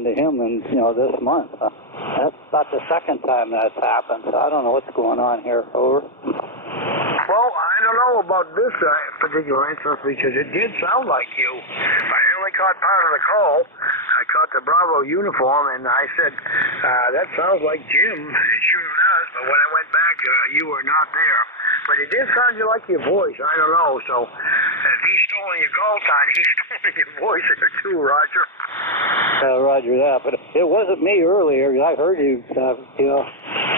happened to him in, this month. That's about the second time that's happened, so I don't know what's going on here. Over. Well, I don't know about this particular instance because it did sound like you. I only caught part of the call. I caught the Bravo uniform, and I said, that sounds like Jim. It sure does, but when I went back, you were not there. But it did sound like your voice. I don't know. So if he's stolen your call sign, he's stolen your voice there too, Roger. Roger that. But it wasn't me earlier. I heard you,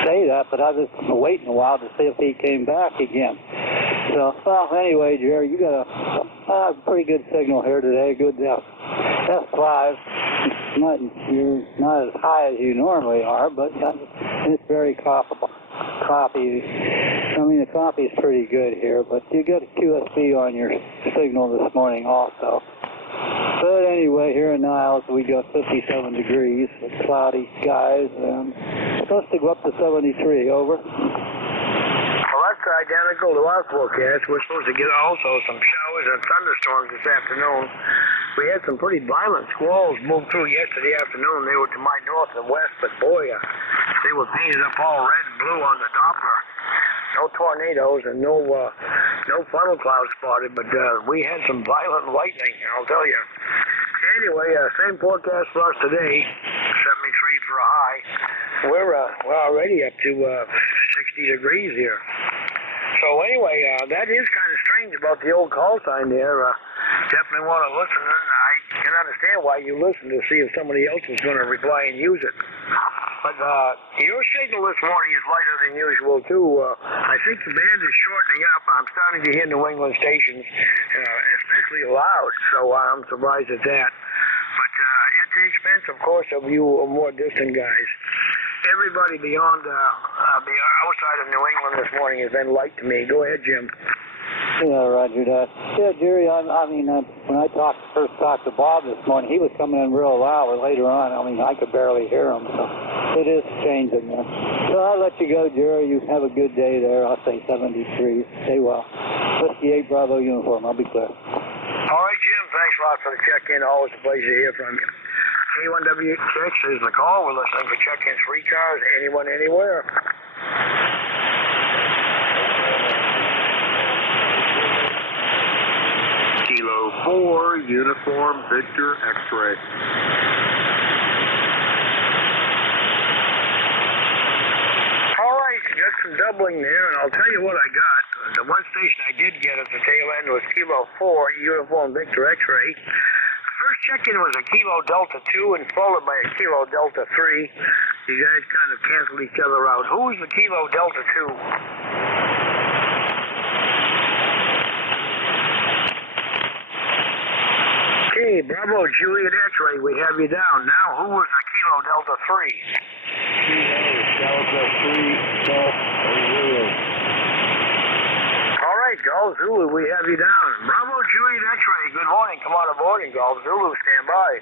say that, but I was waiting a while to see if he came back again. So, well, anyway, Jerry, you got a pretty good signal here today. Good S5. You're not as high as you normally are, but it's very copiable. The copy is pretty good here, but you got a QSB on your signal this morning also. But anyway, here in Niles, we got 57 degrees, cloudy skies, and it's supposed to go up to 73. Over. Well, that's identical to our forecast. We're supposed to get also some showers and thunderstorms this afternoon. We had some pretty violent squalls move through yesterday afternoon. They were to my north and west, but boy, they were painted up all red and blue on the Doppler. No tornadoes and no funnel clouds spotted, but we had some violent lightning, I'll tell you. Anyway, same forecast for us today, 73 for a high. We're already up to 60 degrees here. So anyway, that is kind of strange about the old call sign there. Definitely want to listen, and I can understand why you listen to see if somebody else is going to reply and use it. But your signal this morning is lighter than usual, too. I think the band is shortening up. I'm starting to hear New England stations, especially loud, so I'm surprised at that. But at the expense, of course, of you more distant guys. Everybody beyond the outside of New England this morning has been light to me. Go ahead, Jim. Yeah, Roger that. Yeah, Jerry, when I first talked to Bob this morning, he was coming in real loud, but later on, I could barely hear him, so it is changing there. So I'll let you go, Jerry. You have a good day there. I'll say 73. Stay well. Whiskey 8 Bravo uniform. I'll be clear. All right, Jim. Thanks a lot for the check-in. Always a pleasure to hear from you. K1WX is the call. We're listening for check-ins for ECARS, anyone, anywhere. Kilo 4, Uniform Victor X-Ray. All right, got some doubling there, and I'll tell you what I got. The one station I did get at the tail end was Kilo 4, Uniform Victor X-Ray. First check-in was a Kilo Delta 2 and followed by a Kilo Delta 3. You guys kind of canceled each other out. Who was the Kilo Delta 2? Okay, Bravo, Juliet X-Ray, we have you down. Now, who was the Kilo Delta 3? Kilo Delta 3, Golf Zulu. All right, Golf Zulu, we have you down. Bravo, Juliet X-Ray, good morning. Come on aboard, and Golf Zulu, stand by.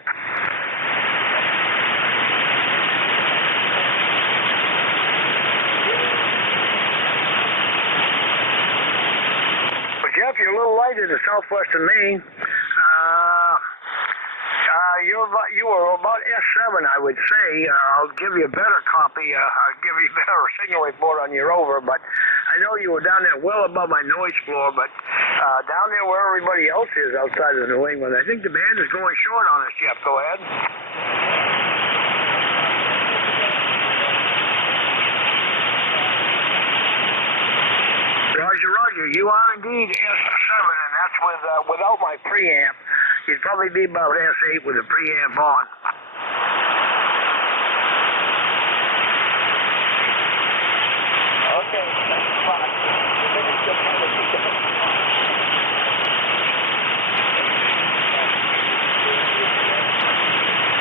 Well, Jeff, you're a little lighter to southwestern Maine. You were about S7, I would say. I'll give you a better copy. I'll give you a better signal report on your over, but I know you were down there well above my noise floor, but down there where everybody else is outside of New England, I think the band is going short on us, Jeff. Go ahead. Roger, you are indeed S7, and that's without my preamp. You'd probably be about S8 with a preamp on. Okay, thanks a lot.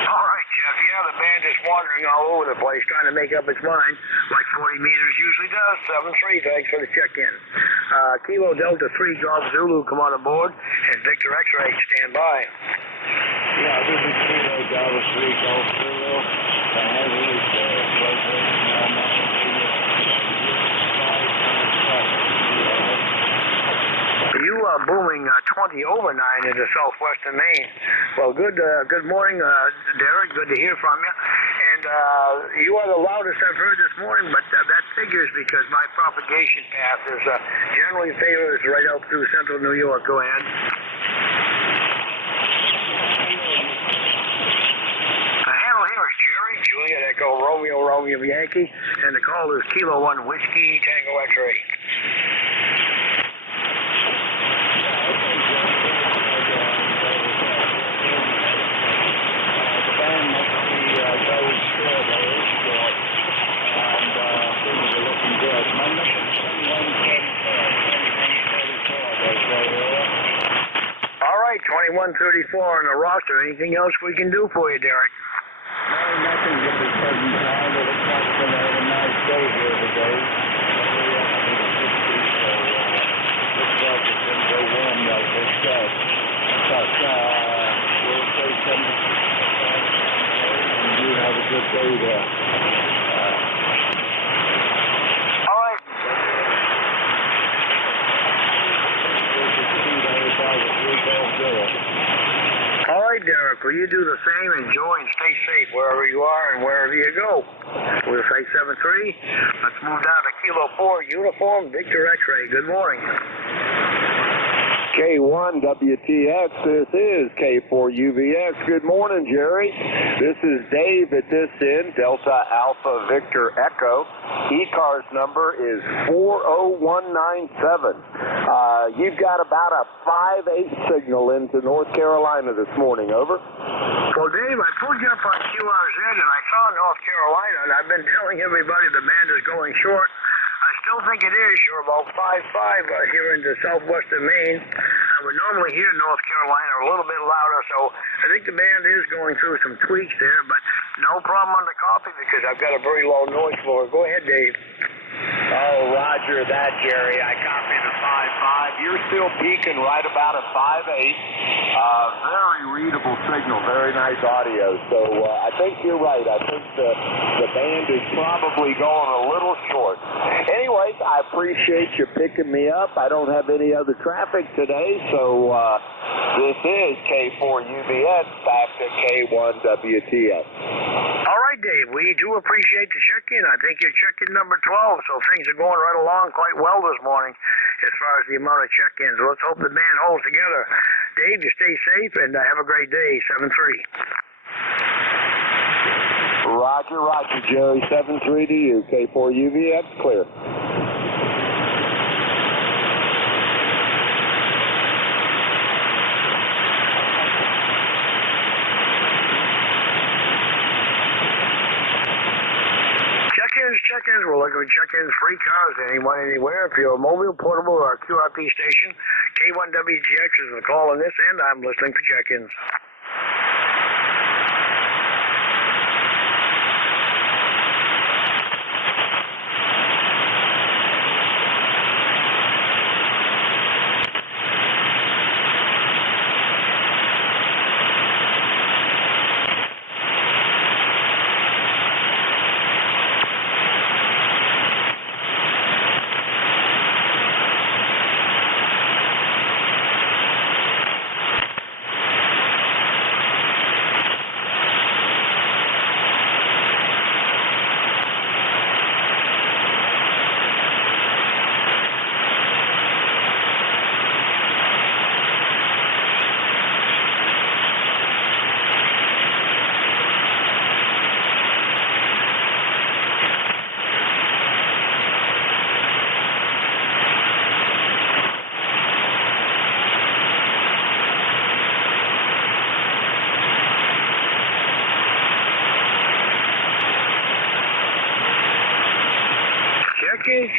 All right, Jeff. Yeah, the band is wandering all over the place trying to make up its mind, like 40 meters usually does. 7-3, thanks for the check-in. Kilo Delta 3, Golf Zulu, come on aboard, and Victor X-Ray, stand by. Yeah, this is Kilo Delta 3, Golf Zulu. You are booming 20 over 9 into southwestern Maine. Well, good morning, Derek. Good to hear from you. And you are the loudest I've heard this morning, but that figures because my propagation path is generally favors right out through central New York. Go ahead. The handle here is Jerry, Juliet Echo, Romeo Yankee, and the call is Kilo 1 Whiskey Tango X-Ray. All right, 2134 on the roster. Anything else we can do for you, Derek? No, nothing at the present time. It looks like we're going to have a nice day here today. Looks like it's going to go warm like they said. But we'll say something. And you have a good day there. All right. All right, Derek. Will you do the same? Enjoy and stay safe wherever you are and wherever you go. We'll say 7-3. Let's move down to Kilo 4 Uniform Victor X-Ray. Good morning. K1WTX, this is K4UVX. Good morning, Jerry. This is Dave at this end, Delta Alpha Victor Echo. ECARS number is 40197. You've got about a 5/8 signal into North Carolina this morning, over. Well, Dave, I pulled you up on QRZ and I saw North Carolina, and I've been telling everybody the band is going short. I still think it is. You're about 5.5 here into southwestern Maine. I would normally hear North Carolina a little bit louder, so I think the band is going through some tweaks there, but no problem on the copy because I've got a very low noise floor. Go ahead, Dave. Oh, roger that, Jerry. I copy the 5.5. You're still peaking right about a 5.8. Very readable signal, very nice audio. So I think you're right. I think the band is probably going a little short. Anyways, I appreciate you picking me up. I don't have any other traffic today, so this is K4UVX back to K1WTX. All right, Dave, we do appreciate the check-in. I think you're check-in number 12, so things are going right along quite well this morning as far as the amount of check-ins. Let's hope the band holds together. Dave, you stay safe and have a great day. 7-3. Roger, Jerry. 7-3 to you. K4UVX, clear. Check-ins. We're looking for check-ins, free cars, anyone, anywhere. If you're a mobile, portable, or a QRP station, K1WGX is the call on this end. I'm listening for check-ins.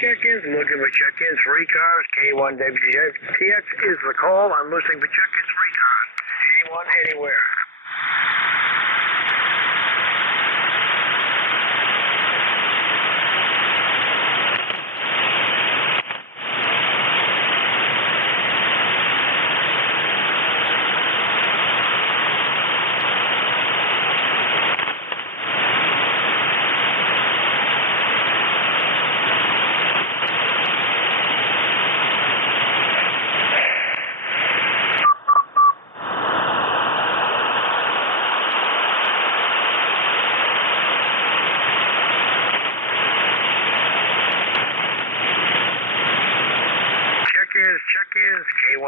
Check-ins, looking for check-ins, free cars, K1WTX is the call. I'm listening for check-ins, free cars, anyone, anywhere.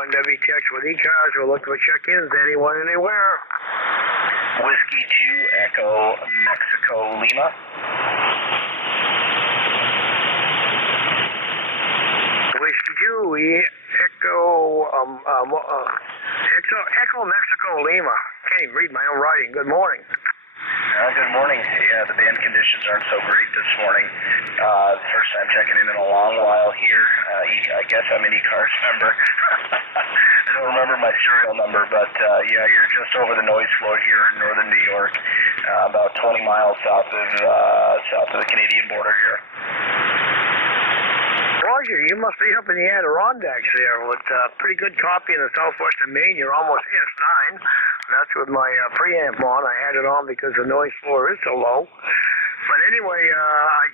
1WTX with ECARS. We'll look for check-ins anyone, anywhere. Whiskey 2 Echo Mexico Lima. Whiskey 2 Echo Mexico Lima. Can't even read my own writing. Good morning. Good morning. Yeah, the band conditions aren't so great this morning. First time checking in a long while here. I guess I'm an ECARS member. I don't remember my serial number, but yeah, you're just over the noise floor here in northern New York, about 20 miles south of the Canadian border here. Roger, you must be up in the Adirondacks there with pretty good copy in the southwestern Maine. You're almost S9. That's with my preamp on. I had it on because the noise floor is so low. But anyway, I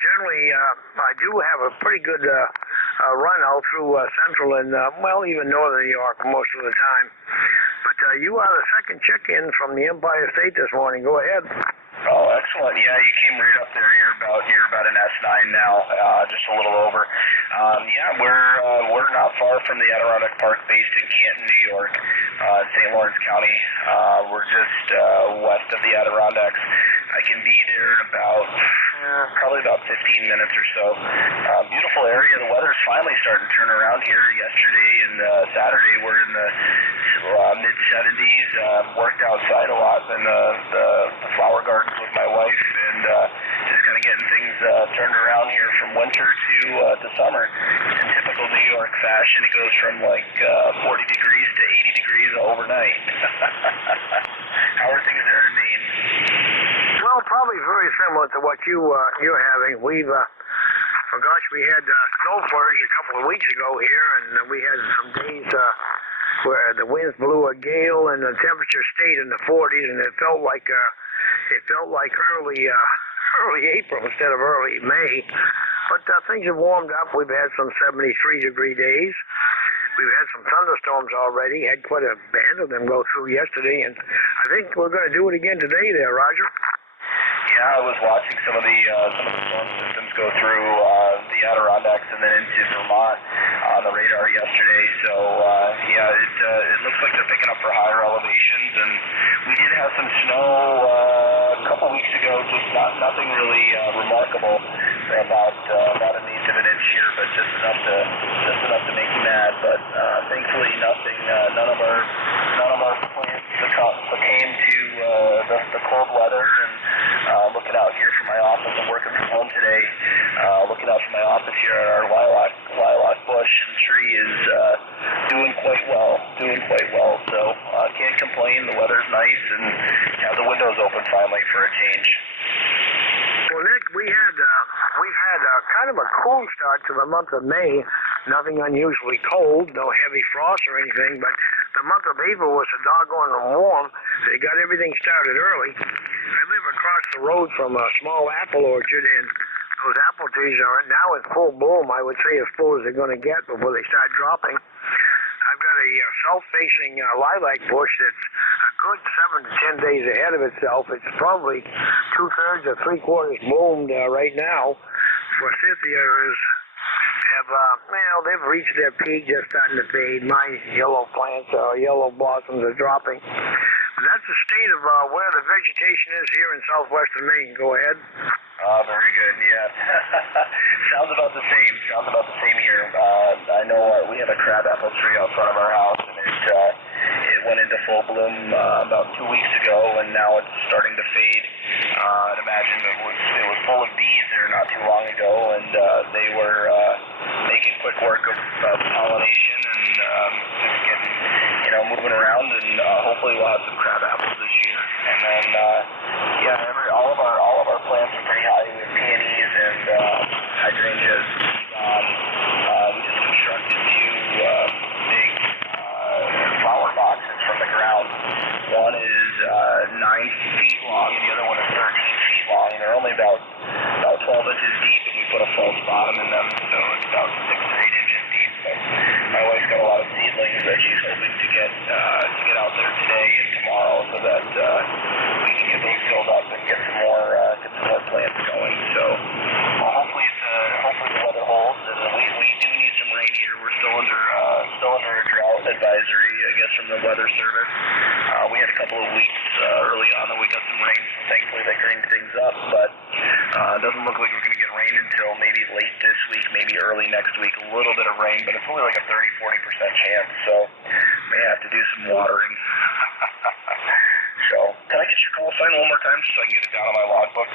do have a pretty good run out through central and, even northern New York most of the time. But you are the second check-in from the Empire State this morning. Go ahead. Oh, excellent. Yeah, you came right up there. You're about an S9 now, just a little over. Yeah, we're not far from the Adirondack Park based in Canton, New York, St. Lawrence County. We're just west of the Adirondacks. I can be there in probably about 15 minutes or so. Beautiful area. The weather's finally starting to turn around here. Yesterday and Saturday we're in the mid-70s. Worked outside a lot in the flower gardens with my wife, and just kind of getting things turned around here from winter to summer. In typical New York fashion, it goes from like 40 degrees to 80 degrees overnight. How are things there in Maine? Well, probably very similar to what you're having. We had snow flurries a couple of weeks ago here, and we had some days where the winds blew a gale and the temperature stayed in the 40s, and it felt like early April instead of early May. But things have warmed up. We've had some 73-degree days. We've had some thunderstorms already. Had quite a band of them go through yesterday, and I think we're going to do it again today there, Roger. Yeah, I was watching some of the storm systems go through the Adirondacks and then into Vermont on the radar yesterday. So yeah, it looks like they're picking up for higher elevations, and we did have some snow a couple weeks ago. Just nothing really remarkable. About an eighth of an inch here, but just enough to make you mad. But thankfully, nothing. None of our plants succumbed to the cold weather. And looking out here from my office, I'm working from home today. Looking out from my office here at our lilac bush and tree is doing quite well. So can't complain. The weather's nice, and have the windows open finally for a change. Well, Nick, we had kind of a cool start to the month of May. Nothing unusually cold, no heavy frost or anything, but the month of April was so doggone warm. They got everything started early. I live across the road from a small apple orchard, and those apple trees are now in full bloom. I would say as full as they're going to get before they start dropping. I've got a south-facing lilac bush that's a good 7 to 10 days ahead of itself. It's probably 2/3 or 3/4 bloomed right now. Forsythias they've reached their peak, just starting to fade. My yellow plants, yellow blossoms are dropping. That's the state of where the vegetation is here in southwestern Maine. Go ahead. Very good, yeah. Sounds about the same here. I know we have a crabapple tree out front of our house, and it went into full bloom about 2 weeks ago, and now it's starting to fade. I'd imagine it was full of bees there not too long ago, and they were making quick work of pollination and just getting, moving around, and hopefully we'll have some crab apples this year. And then, all of our plants are pretty high. We have peonies and hydrangeas. We just constructed 2 big flower boxes from the ground. One is 9 feet long, and the other one is 13 feet long. And they're only about 12 inches deep, and we put a false bottom in them, so it's about 6 or 8 inches deep. So my wife's got a lot of seedlings that she's hoping to get out there today and tomorrow, so that we can get those filled up and get some more plants going. So hopefully the weather holds, and we do need some rain here. We're still under a drought advisory. drying things up, but it doesn't look like we're going to get rain until maybe late this week, maybe early next week. A little bit of rain, but it's only like a 30-40% chance, so may have to do some watering. So, can I get your call sign one more time just so I can get it down on my logbook?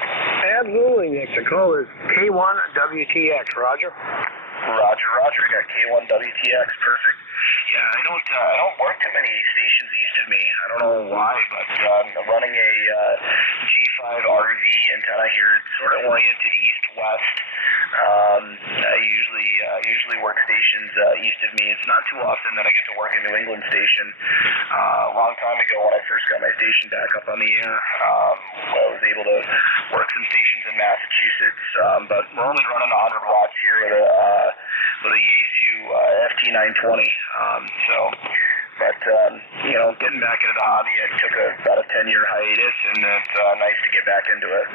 Absolutely, Nick. The call is K1WTX, Roger. Roger. I got K1WTX. Perfect. Yeah, I don't work too many stations east of me. I don't know why, but I'm running a G5 RV antenna here. It's sort of oriented east-west. I usually work stations east of me. It's not too often that I get to work a New England station. A long time ago when I first got my station back up on the air, I was able to work some stations in Massachusetts. But we're only running 100 watts here with a Yaesu FT920. Getting back into the hobby, I took about a 10-year hiatus, and it's nice to get back into it.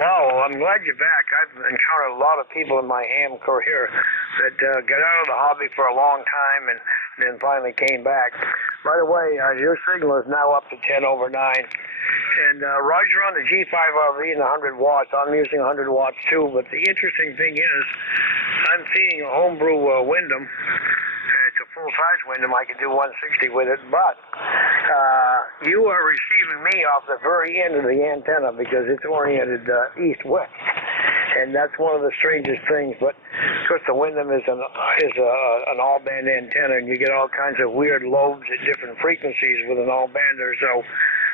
Wow, I'm glad you're back. I've encountered a lot of people in my ham career that got out of the hobby for a long time and then finally came back. By the way, your signal is now up to 10 over 9. And Roger on the G5 RV and 100 watts. I'm using 100 watts too, but the interesting thing is I'm feeding a homebrew Wyndham. It's a full-size Wyndham. I can do 160 with it, but you are receiving me off the very end of the antenna because it's oriented east-west, and that's one of the strangest things. But of course, the Wyndham is an all-band antenna, and you get all kinds of weird lobes at different frequencies with an all-bander. So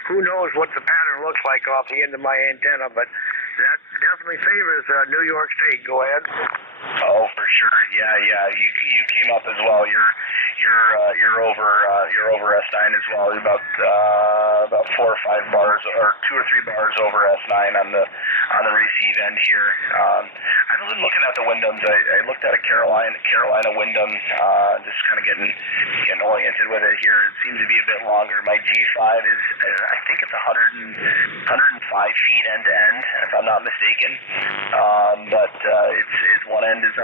who knows what the pattern looks like off the end of my antenna, but that definitely favors New York State. Go ahead. Oh, for sure. Yeah. You came up as well. You're over S9 as well. You're about 4 or 5 bars, or 2 or 3 bars over S9 on the receive end here. I've been looking at the Wyndhams. I looked at a Carolina Wyndham, just kind of getting oriented with it here. It seems to be a bit longer. My G5 is, I think it's 105 feet end to end, if I'm not mistaken. But its one end is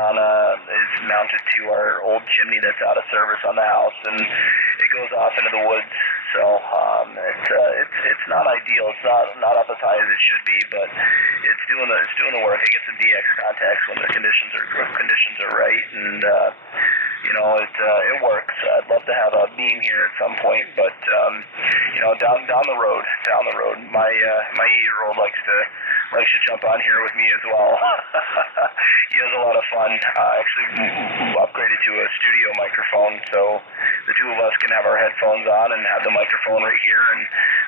mounted to our old chimney that's out of service on the house, and it goes off into the woods. So it's not ideal. It's not up as high as it should be, but it's doing the work. I get some DX contacts when the conditions are right, and it works. I'd love to have a beam here at some point, but down the road, my 8-year-old likes to jump on here with me as well. He has a lot of fun. Actually upgraded to a studio microphone, so the two of us can have our headphones on and have the microphone right here. And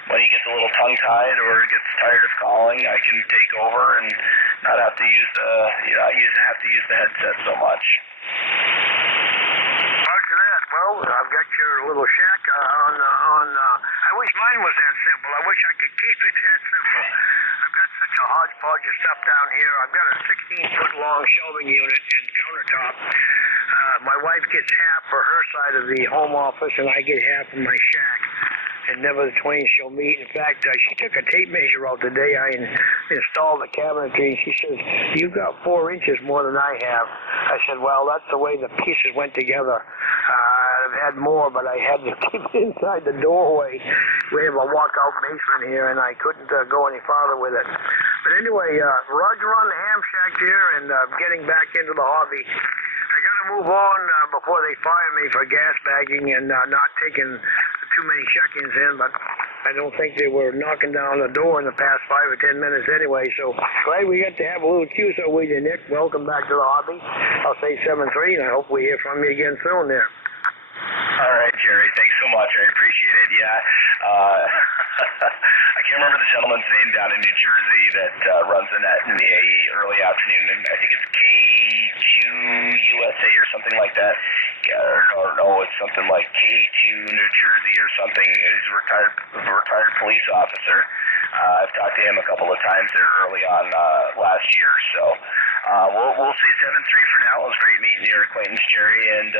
when he gets a little tongue-tied or gets tired of calling, I can take over and not have to use the headset so much. Roger that. Well, I've got your little shack on. I wish mine was that simple. I wish I could keep it that simple. I've got such a hodgepodge of stuff down here. I've got a 16-foot long shelving unit and countertop. My wife gets half for her side of the home office, and I get half of my shack. And never the twain shall meet. In fact, she took a tape measure out the day I installed the cabinetry, and she says, "You've got 4 inches more than I have." I said, "Well, that's the way the pieces went together. I've had more, but I had to keep it inside the doorway. We have a walkout basement here, and I couldn't go any farther with it." But anyway, Roger on the ham shack here, and getting back into the hobby. I got to move on before they fire me for gas bagging and not taking too many check-ins in, but I don't think they were knocking down the door in the past 5 or 10 minutes anyway, so glad we got to have a little QSO with you, Nick. Welcome back to the hobby. I'll say 7-3, and I hope we hear from you again soon there. All right, Jerry. Thanks so much. I appreciate it. Yeah. I can't remember the gentleman's name down in New Jersey that runs the net in the early afternoon. I think it's K2USA or something like that. No, it's something like K2 New Jersey or something. He's a retired police officer. I've talked to him a couple of times there early on last year. So we'll say 7-3 for now. It was great meeting your acquaintance, Jerry, and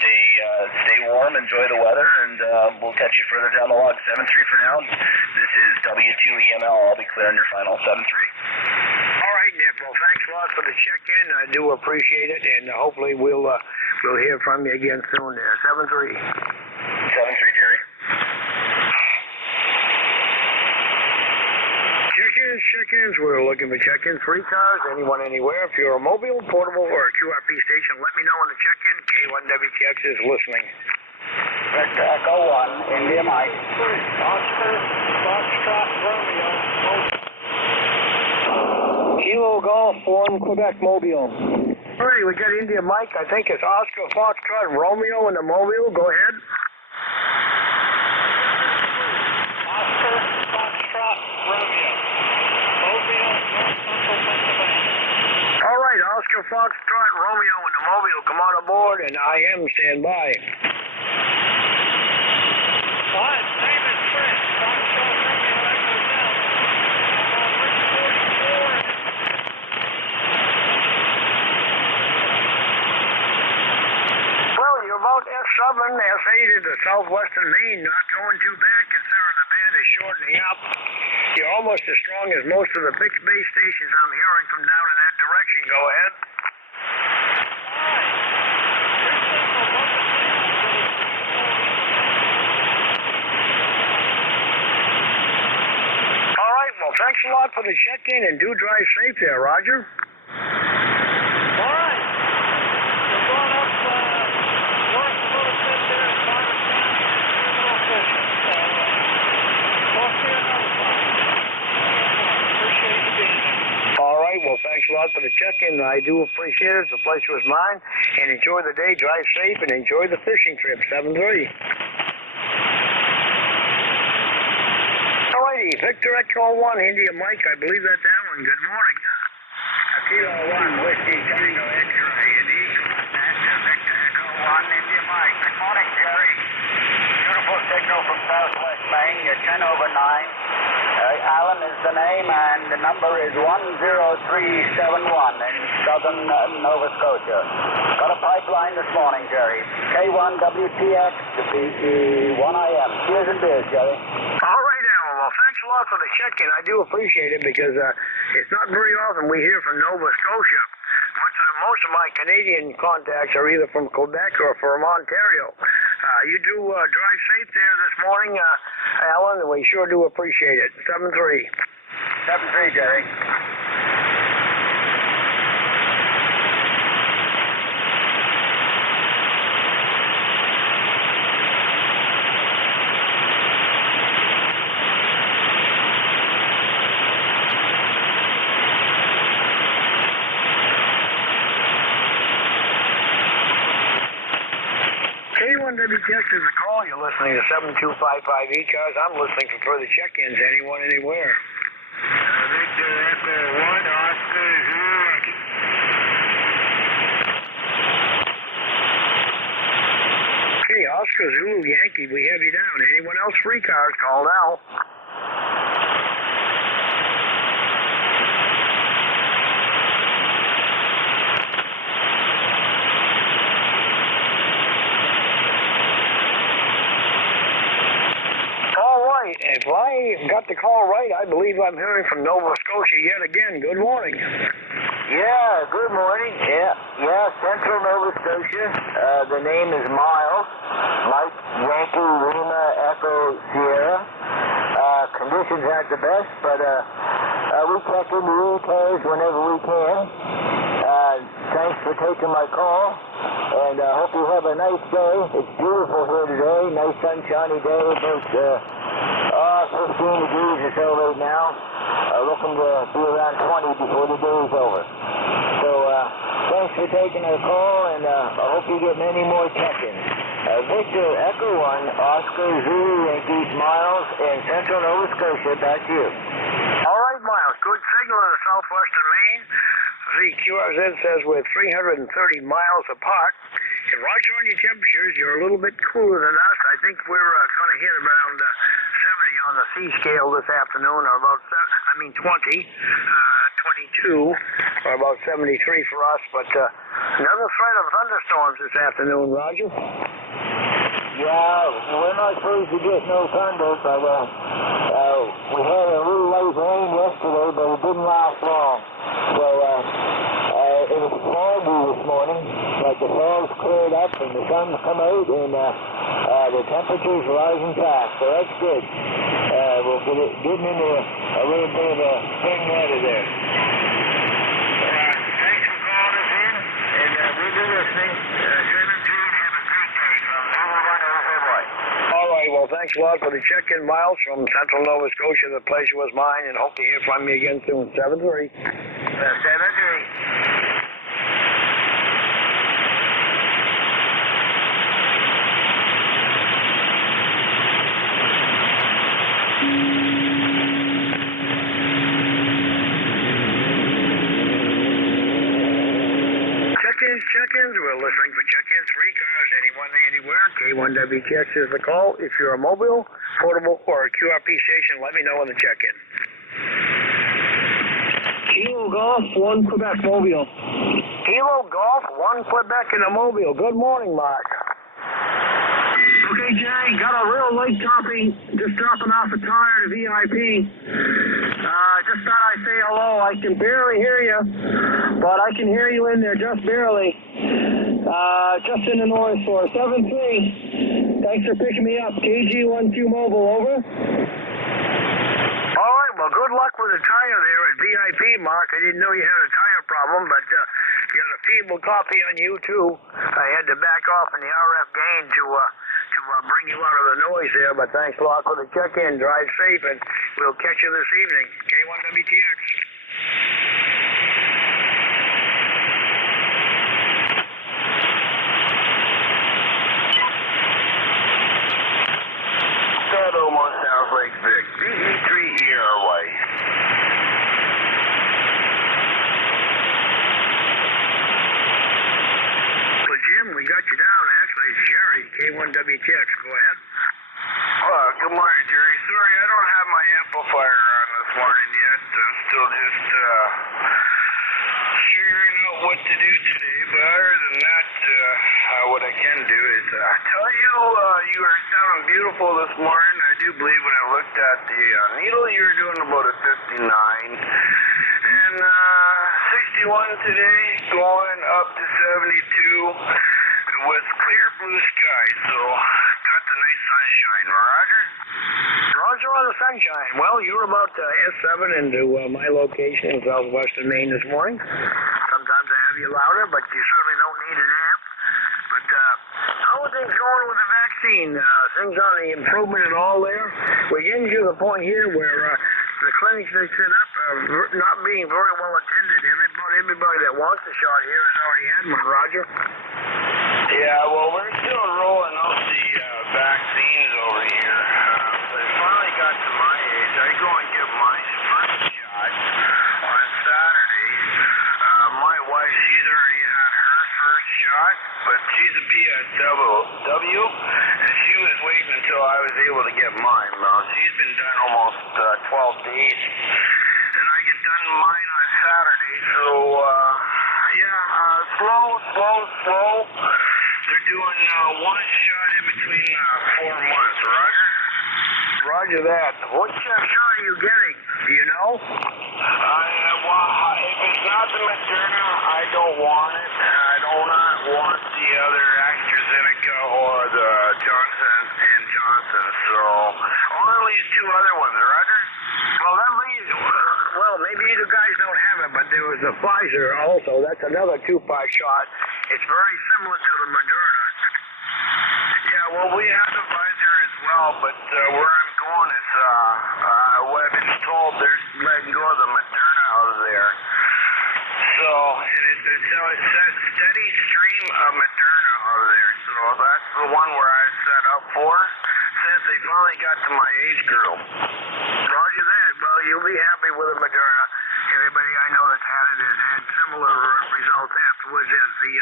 stay warm, enjoy the weather, and we'll catch you further down the log. 7-3 for now. This is W2EML. I'll be clear on your final 7-3. All right, Nick. Well, thanks a lot for the check-in. I do appreciate it, and hopefully we'll hear from you again soon there. 7-3. 7-3, Jerry. Cheers. is check-ins. We're looking for check-ins for ECARS, anyone, anywhere. If you're a mobile, portable, or a QRP station, let me know on the check-in. K1WTX is listening. Victor Echo 1, India Mike. Oscar, Foxtrot, Romeo, Kilo Golf 1, Quebec Mobile. All right, we got India Mike. I think it's Oscar, Foxtrot, Romeo in the mobile. Go ahead. Oscar, Foxtrot, Romeo. Mobile, North Central Pennsylvania. All right, Oscar, Foxtrot, Romeo in the mobile. Come on aboard, and I am stand by. Hi, name is Chris. Foxtrot, Romeo, Echo Delta. I'm on Route 44. Well, you're about S7, S8 into southwestern Maine. Not going too bad considering the band is shortening up. You're almost as strong as most of the fixed base stations I'm hearing from down in that direction. Go ahead. All right, well, thanks a lot for the check-in, and do drive safe there, Roger. All right. We're going up north a little bit there at Connor County. A little fishing. So, talk to you another time. Appreciate you being there. All right, well, thanks a lot for the check-in. I do appreciate it. The pleasure was mine. And enjoy the day, drive safe, and enjoy the fishing trip. 7-3. All righty, Victor Echo 1, India Mike. I believe that's Alan. Good morning. Kilo 1, Whiskey Tango X-ray in Eagle. That's Victor Echo 1, India Mike. Good morning, Jerry. Beautiful signal from southwest Maine. You're 10 over 9. Allen is the name, and the number is 10371 in southern Nova Scotia. Got a pipeline this morning, Jerry. K1WTX to BC1IM. Cheers and beers, Jerry. All right, Alan. Well, thanks a lot for the check-in. I do appreciate it because it's not very often we hear from Nova Scotia. Most of my Canadian contacts are either from Quebec or from Ontario. You do drive safe there this morning, Alan, and we sure do appreciate it. 7-3. 7-3, Jerry. K1WTX is a call. You're listening to 7255 ECARS. I'm listening for further check-ins, anyone, anywhere. Victor Echo 1, Oscar Zulu. Okay, Oscar Zulu Yankee, we have you down. Anyone else free cars, call now. If I got the call right, I believe I'm hearing from Nova Scotia yet again. Good morning. Yeah, good morning. Yeah, Central Nova Scotia. The name is Miles. Mike Yankee Lima Echo Sierra. Conditions aren't the best, but we check in the ECARS whenever we can. Thanks for taking my call, and I hope you have a nice day. It's beautiful here today. Nice sunshiny day. About 15 degrees or so right now. Looking to be around 20 before the day is over. So thanks for taking our call, and I hope you get many more check-ins. Victor Echo 1, Oscar Zulu Yankees, Miles in Central Nova Scotia. Back to you. All right, Miles. Good signal in the southwestern Maine. The QRZ says we're 330 miles apart. And Roger, on your temperatures, you're a little bit cooler than us. I think we're going to hit around 70 on the C scale this afternoon, or about 20, 22, or about 73 for us. But another threat of thunderstorms this afternoon, Roger. Yeah, we're not supposed to get no thunder, but we had a little light rain yesterday, but it didn't last long. So it was foggy this morning, but the fog's cleared up, and the sun's come out, and the temperature's rising fast, so that's good. We'll getting into a little bit of a spring weather there. Thanks for calling us in, and we'll be listening. 17, have a great day from Illinois. All right, well, thanks a lot for the check-in, Miles, from Central Nova Scotia. The pleasure was mine, and hope to hear from you again soon. 7-3. 7-3. Check-ins. We're listening for check-ins for ECARS, anyone, anywhere. K1WTX is the call. If you're a mobile, portable, or a QRP station, let me know on the check-in. Kilo Golf, 1 Quebec Mobile. Kilo Golf, 1 Quebec in a Mobile. Good morning, Mark. Okay, Jay, got a real late copy, just dropping off a tire to VIP. Just thought I'd say hello. I can barely hear you, but I can hear you in there just barely. Just in the noise floor. 7-3. Thanks for picking me up. KG12 Mobile, over. All right, well, good luck with the tire there at VIP, Mark. I didn't know you had a tire problem, but you got a feeble copy on you, too. I had to back off in the RF gain to bring you out of the noise there, but thanks a lot for the check-in. Drive safe, and we'll catch you this evening. K1WTX. That almost sounds like Vic. BE3ERY. Well, Jim, we got you down. Actually, it's Jerry, K1WTX. Go ahead. Good morning, Jerry. Sorry, I don't have my amplifier on this morning yet. I'm still just figuring out what to do today. But other than that, what I can do is tell you you are sounding beautiful this morning. I do believe when I looked at the needle, you were doing about a 59. And 61 today, going up to 72 with clear blue skies. So got the nice sunshine, Roger? Roger on the sunshine. Well, you were about S7 into my location in southwestern Maine this morning. Sometimes I have you louder, but you certainly don't need an amp. But how are things going with the vaccine? Things on the improvement at all there? We're getting to the point here where the clinics they set up are not being very well attended. Everybody that wants a shot here has already had one, Roger. Yeah, well, we're still rolling out the vaccines over here. I finally got to my age. I go and get my first shot on Saturday. My wife, she's already had her first shot, but she's a PSW, and she was waiting until I was able to get mine. She's been done almost 12 days, and I get done mine on Saturday, so slow. They're doing 1 shot in between 4 months, Roger? Roger that. What shot are you getting? Do you know? If it's not the Moderna, I don't want it. I do not want the other AstraZeneca or the Johnson & Johnson. So, only these 2 other ones, Roger? Well, that means, maybe you guys don't have it, but there was a Pfizer also. That's another 2-part shot. It's very similar to the Moderna. Yeah, well, we have the Pfizer as well, but where I'm going is, what I've been told, they're letting go of the Moderna out of there. So, it's a steady stream of Moderna out of there. So, that's the one where I set up for, since they finally got to my age group. Roger that. Well, you'll be happy with the Moderna. Everybody I know that's had it has had similar results afterwards as the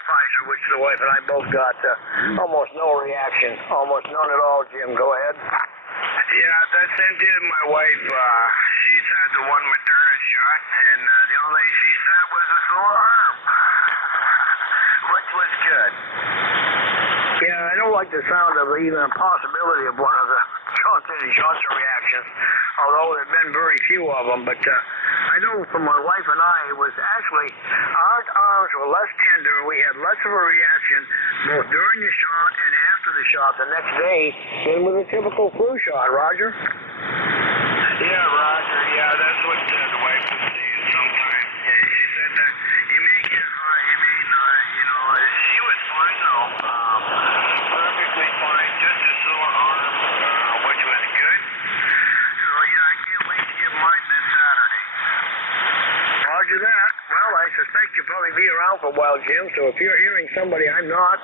Pfizer, which the wife and I both got almost no reaction. Almost none at all, Jim. Go ahead. Yeah, that's same thing to my wife. She's had the 1 Moderna shot, and the only thing she said was a sore arm, which was good. Yeah, I don't like the sound of even a possibility of one of the any shots or reactions, although there have been very few of them. But I know from my wife and I, it was actually our arms were less tender. We had less of a reaction both during the shot and after the shot the next day than with a typical flu shot, Roger. Yeah, Roger. Yeah, that's what the wife was saying sometimes. Yeah, she said that you may get hot, you may not. You know, she was fine though. Perfectly fine, just a sore arm, which was good. So yeah, I can't wait to get mine this Saturday. Roger that. Well, I suspect you'll probably be around for a while, Jim, so if you're hearing somebody I'm not,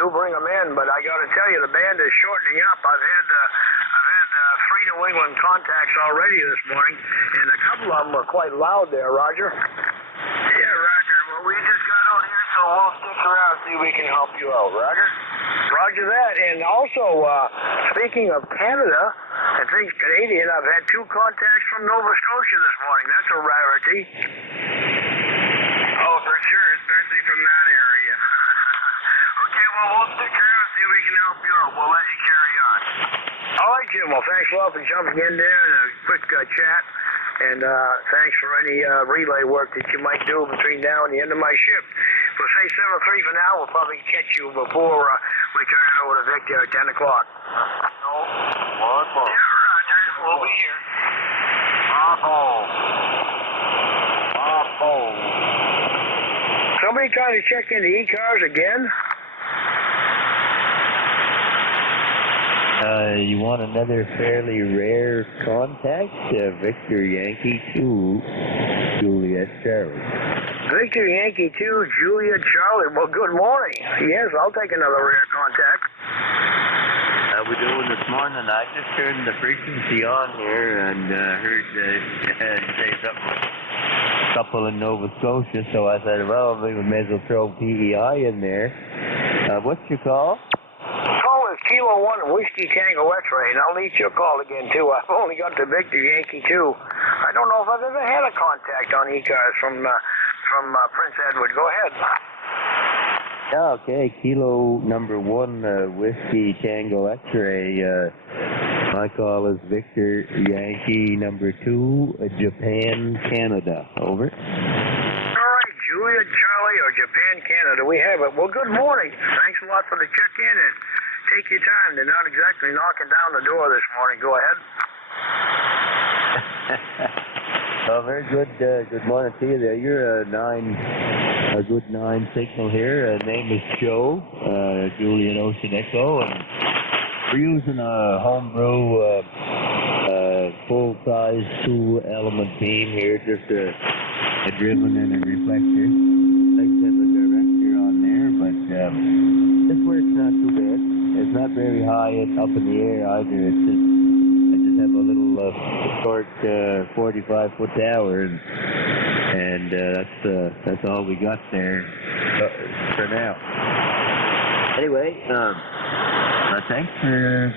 do bring them in. But I got to tell you, the band is shortening up. I've had 3 New England contacts already this morning, and a couple of them were quite loud there, Roger. Yeah, Roger. Well, we just got out here, so we'll stick around and see if we can help you out, Roger. Roger that. And also, speaking of Canada, I think Canadian, I've had 2 contacts from Nova Scotia this morning. That's a rarity. Oh, for sure, especially from that area. Okay, well, we'll stick around and see if we can help you out. We'll let you carry on. All right, Jim. Well, thanks a lot for jumping in there and a quick chat. And thanks for any relay work that you might do between now and the end of my shift. We'll say 7:03 for now. We'll probably catch you before we turn it over to Victor at 10 o'clock. No, one more. Yeah, Roger. We'll be here. Off home. Off home. Somebody trying to check into ECARS again? You want another fairly rare contact? Victor Yankee 2, Juliet Charlie. Victor Yankee 2, Juliet Charlie. Well, good morning. Yes, I'll take another rare contact. How we doing this morning? I just turned the frequency on here and heard say something, a couple in Nova Scotia, so I said, well, we may as well throw PEI in there. What's your call? Call is Kilo 1 Whiskey Tango X-Ray, and I'll need your call again, too. I've only got the Victor Yankee 2. I don't know if I've ever had a contact on ECARS from Prince Edward. Go ahead. Yeah, okay. Kilo number 1 Whiskey Tango X-Ray. My call is Victor Yankee number 2, Japan, Canada. Over. All right, Julia, Charlie, or Japan, Canada. We have it. Well, good morning. Thanks a lot for the check-in, and take your time. They're not exactly knocking down the door this morning. Go ahead. Well, very good. Good morning to you there. You're a good 9 signal here. Name is Joe, Juliet Ocean Echo, and we're using a homebrew full-size 2-element beam here, just a driven and a reflector. Like to have a director on there, but this works not too bad. It's not very high up in the air either. It's just I just have a little short 45-foot tower, and that's all we got there for now. Anyway, thanks for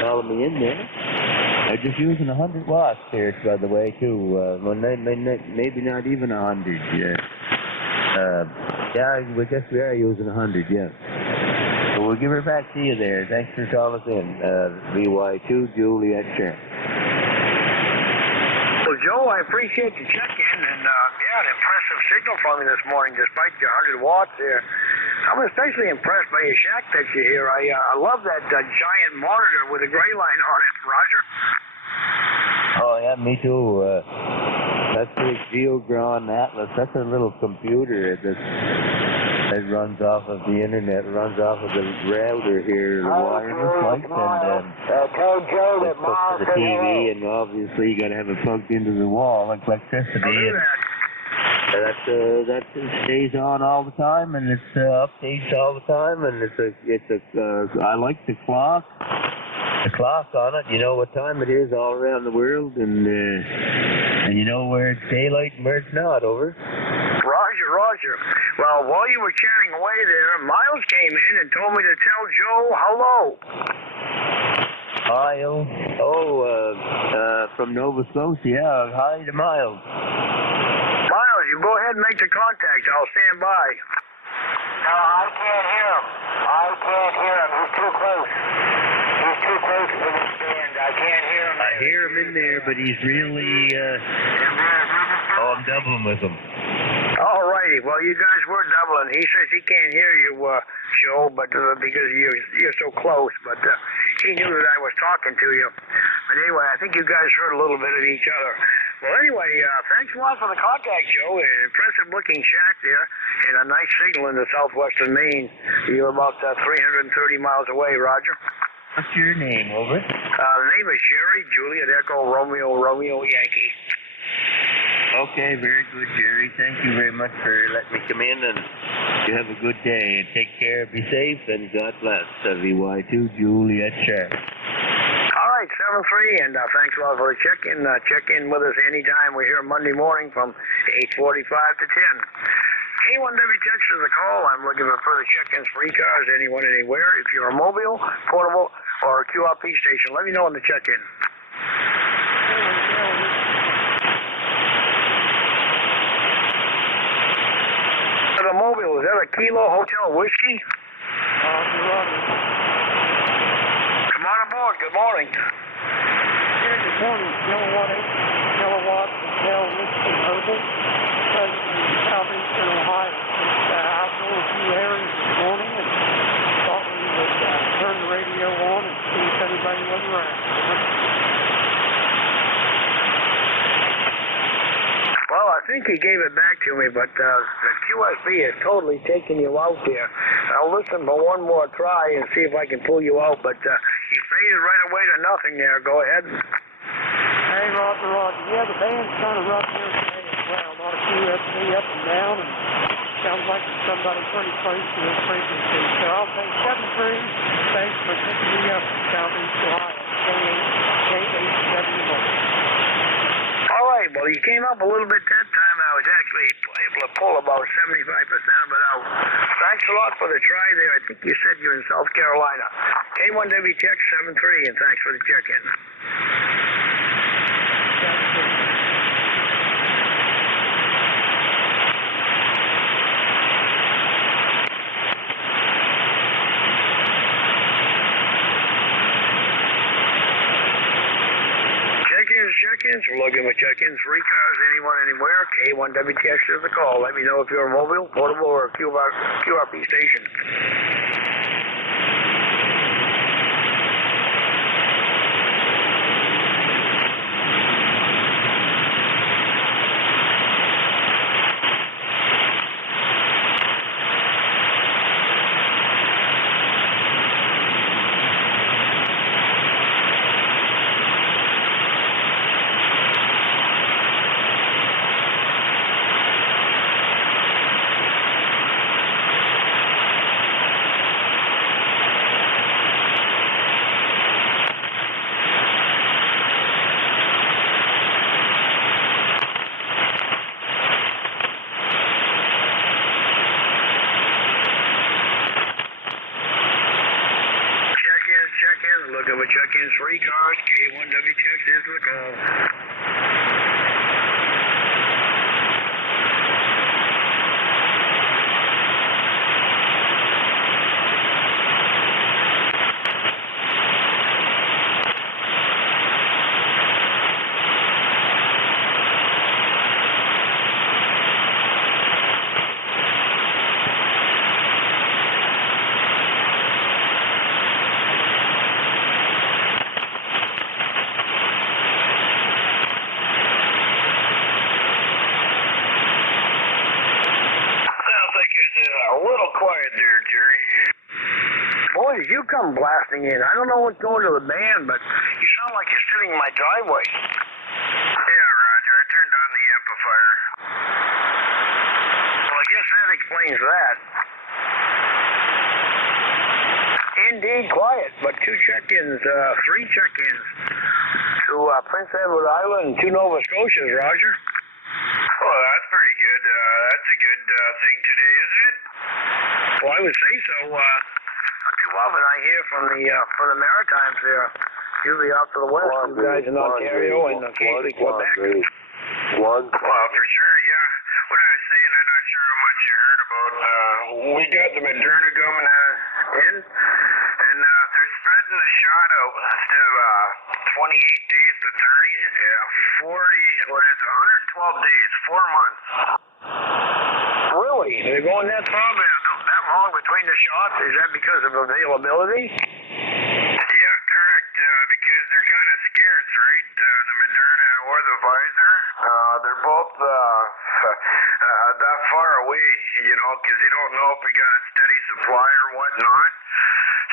calling me in there. I'm just using 100 watts here, by the way, too. Well, maybe not even 100. Yeah, I guess we are using 100. Yeah. So we'll give her back to you there. Thanks for calling us in. VY2 Juliet Champ. Well, Joe, I appreciate the check-in, and an impressive signal from you this morning, despite your 100 watts there. I'm especially impressed by your shack picture here. I love that giant monitor with a gray line on it, Roger. Oh, yeah, me too. That's the Geogron Atlas. That's a little computer that runs off of the internet, runs off of the router here, the wireless light, and it's hooked to the TV, and obviously you got to have it plugged into the wall, like electricity. That stays on all the time, and it's updates all the time, and I like the clock on it. You know what time it is all around the world, and you know where it's daylight and where it's not. Over. Roger. Well, while you were chatting away there, Miles came in and told me to tell Joe hello. Miles? From Nova Scotia. Yeah, hi to Miles. Miles, you go ahead and make the contact. I'll stand by. No, I can't hear him. He's too close. He's too close to the stand. I can't hear him. I hear him in there, but he's really, I'm doubling with him. All righty. Well, you guys were doubling. He says he can't hear you, Joe, but because you're so close. But he knew that I was talking to you. But anyway, I think you guys heard a little bit of each other. Well, anyway, thanks a lot for the contact, Joe. An impressive-looking shack there, and a nice signal in the southwestern Maine. You're about 330 miles away, Roger. What's your name, over? The name is Jerry, Juliet Echo, Romeo, Yankee. Okay, very good, Jerry. Thank you very much for letting me come in, and you have a good day. And take care, be safe, and God bless. WY2 Juliet Shack. All right, 7-3, and thanks a lot for the check-in. Check in with us anytime. We're here Monday morning from 8:45 to 10. K1W text is the call. I'm looking for further check-ins for ECARS, anyone, anywhere. If you're a mobile, portable, or a QRP station, let me know on the check-in. The mobile, is that a Kilo Hotel Whiskey? Come on aboard. Good morning. Yeah, good morning. Kilowatt Hotel Whiskey Herbal, present in southeastern Ohio. I've told a few errands this morning and thought we would turn the radio on and see if anybody was around. Well, I think he gave it back to me, but the QSB has totally taken you out there. I'll listen for one more try and see if I can pull you out, but you faded right away to nothing there. Go ahead. Hey, Roger. Yeah, the band's kind of rough here today as well. A lot of QSB up and down, and sounds like there's somebody pretty close to this frequency. So I'll say 7-3. Thanks for picking me up in Southeast Ohio. K871. All right, well, you came up a little bit that time. I was actually able to pull about 75% of it out. Thanks a lot for the try there. I think you said you're in South Carolina. K1W text 7-3, and thanks for the check-in. Check-ins. We're looking for check-ins for ECARS, anyone, anywhere. K1W text is the call. Let me know if you're a mobile, portable, or a QRP station. Looking for check-ins for ECARS. K1W text is the call. A little quiet there, Jerry. Boys, you come blasting in. I don't know what's going to the band, but you sound like you're sitting in my driveway. Yeah, Roger. I turned on the amplifier. Well, I guess that explains that. Indeed, quiet, but three check-ins to Prince Edward Island and 2 Nova Scotias, Roger. Oh, that's pretty good. That's a good thing today, isn't it? Well, I would say so. Not too often I hear from the Maritimes there. Usually out to the west, you guys in Ontario and occasionally Quebec. Well, for sure, yeah. What I was saying, I'm not sure how much you heard about. We got the Moderna coming in, and they're spreading spreading the shot out instead of 28 days to 30, 40, what is it, 112 days, 4 months. Really? They're going that far? That long between the shots? Is that because of availability? Yeah, correct. Because they're kind of scarce, right? The Moderna or the Pfizer. They're both that far away, you know, because they don't know if we got a steady supply or whatnot.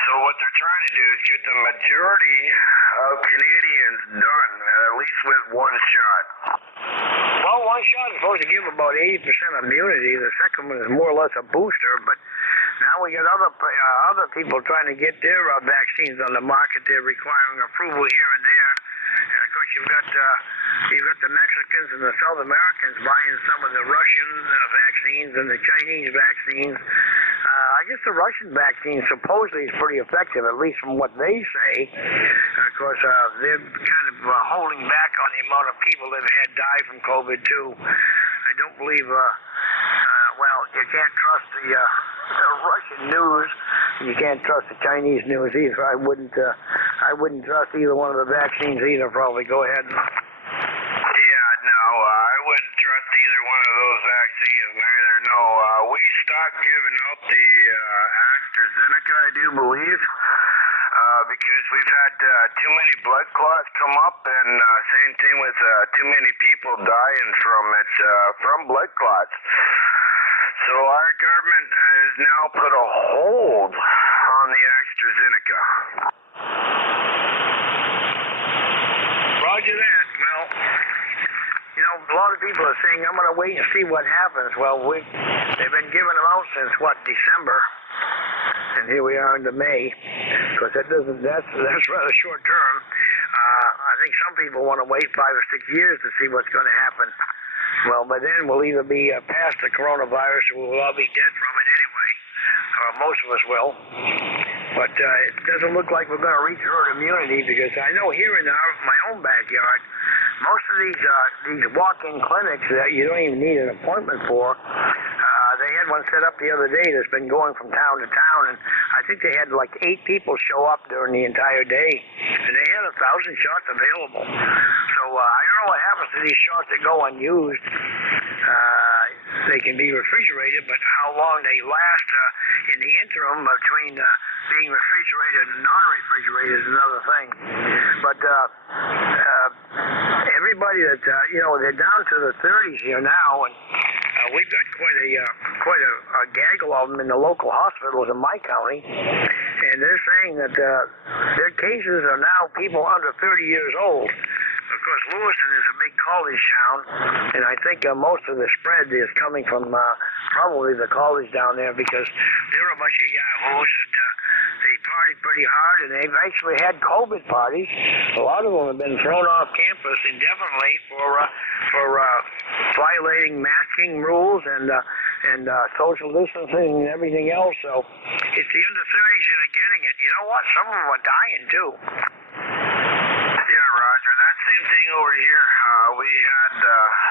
So what they're trying to do is get the majority of Canadians done, at least with one shot. Well, one shot is supposed to give about 80% immunity. The second one is more or less a booster, but now we got other people trying to get their vaccines on the market. They're requiring approval here and there. And of course, you've got the Mexicans and the South Americans buying some of the Russian vaccines and the Chinese vaccines. I guess the Russian vaccine supposedly is pretty effective, at least from what they say. Of course, they're kind of holding back on the amount of people they've had die from COVID too. I don't believe. Well, you can't trust the Russian news. You can't trust the Chinese news either. I wouldn't trust either one of the vaccines either. Probably go ahead. Yeah, no, I wouldn't trust either one of those vaccines. Neither. No, we stopped giving out the AstraZeneca, I do believe, because we've had too many blood clots come up, and same thing with too many people dying from it, from blood clots. So our government has now put a hold on the AstraZeneca. Roger that. Well, you know, a lot of people are saying, I'm going to wait and see what happens. Well, they've been giving them out since, December? And here we are into May. Because that's rather short term. I think some people want to wait 5 or 6 years to see what's going to happen. Well, by then we'll either be past the coronavirus or we'll all be dead from it anyway. Most of us will. But it doesn't look like we're going to reach herd immunity, because I know here in my own backyard, most of these walk-in clinics that you don't even need an appointment for, they had one set up the other day that's been going from town to town, and I think they had like 8 people show up during the entire day, and they had 1,000 shots available. So I don't know what happens to these shots that go unused. They can be refrigerated, but how long they last in the interim between being refrigerated and non-refrigerated is another thing. But everybody that they're down to the 30s here now, and we've got quite a gaggle of them in the local hospitals in my county, and they're saying that their cases are now people under 30 years old. Of course, Lewiston is a big college town, and I think most of the spread is coming from probably the college down there, because they're a bunch of yahoos that they party pretty hard, and they've actually had COVID parties. A lot of them have been thrown off campus indefinitely for violating masking rules and social distancing and everything else. So it's the under 30s that are getting it. You know what? Some of them are dying too. Yeah, Roger. That same thing over here. We had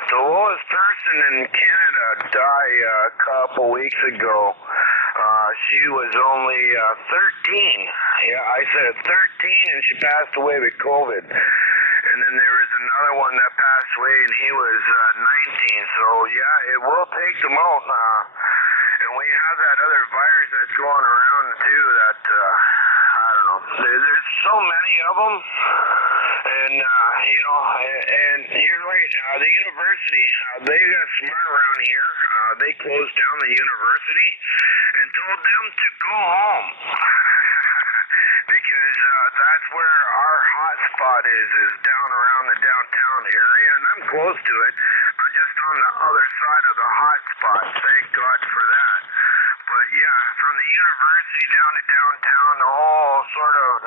the lowest person in Canada die a couple weeks ago. She was only 13. Yeah, I said 13, and she passed away with COVID. And then there was another one that passed away, and he was 19. So, yeah, it will take them out. And we have that other virus that's going around, too, that, I don't know. There's so many of them. And, and you're right. The university, they got smart around here. They closed down the university and told them to go home. Because that's where our hot spot is down around the downtown area, and I'm close to it. I'm just on the other side of the hot spot. Thank God for that. But yeah, from the university down to downtown, the whole sort of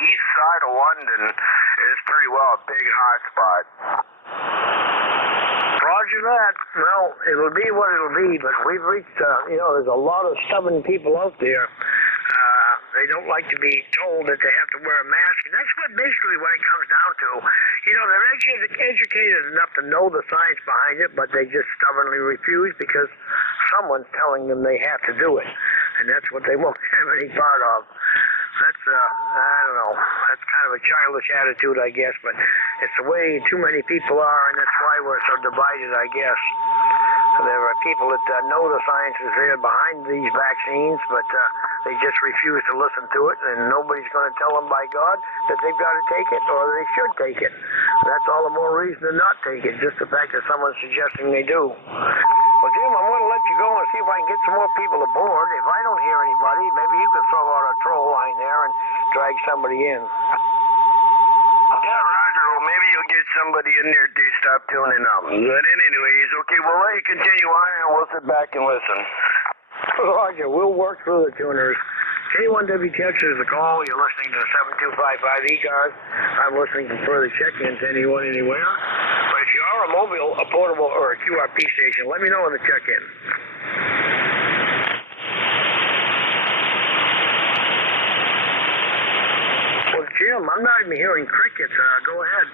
east side of London is pretty well a big hot spot. Roger that. Well, it'll be what it'll be, but we've reached, there's a lot of stubborn people out there. They don't like to be told that they have to wear a mask, and that's basically what it comes down to. They're educated enough to know the science behind it, but they just stubbornly refuse because someone's telling them they have to do it, and that's what they won't have any part of. That's I don't know, that's kind of a childish attitude, I guess, but it's the way too many people are, and that's why we're so divided, I guess. There are people that know the science is there behind these vaccines, but they just refuse to listen to it, and nobody's going to tell them by God that they've got to take it or they should take it. That's all the more reason to not take it, just the fact that someone's suggesting they do. Well, Jim, I'm going to let you go and see if I can get some more people aboard. If I don't hear anybody, maybe you can throw out a troll line there and drag somebody in. Yeah, Roger. Well, maybe you'll get somebody in there to stop tuning up. But anyways, okay, we'll let you continue on and we'll sit back and listen. Roger, we'll work through the tuners. K1WTX is the call. You're listening to 7255 ECARS. I'm listening to further check-ins anyone, anywhere. But if you are a mobile, a portable, or a QRP station, let me know in the check-in. Well, Jim, I'm not even hearing crickets. Go ahead.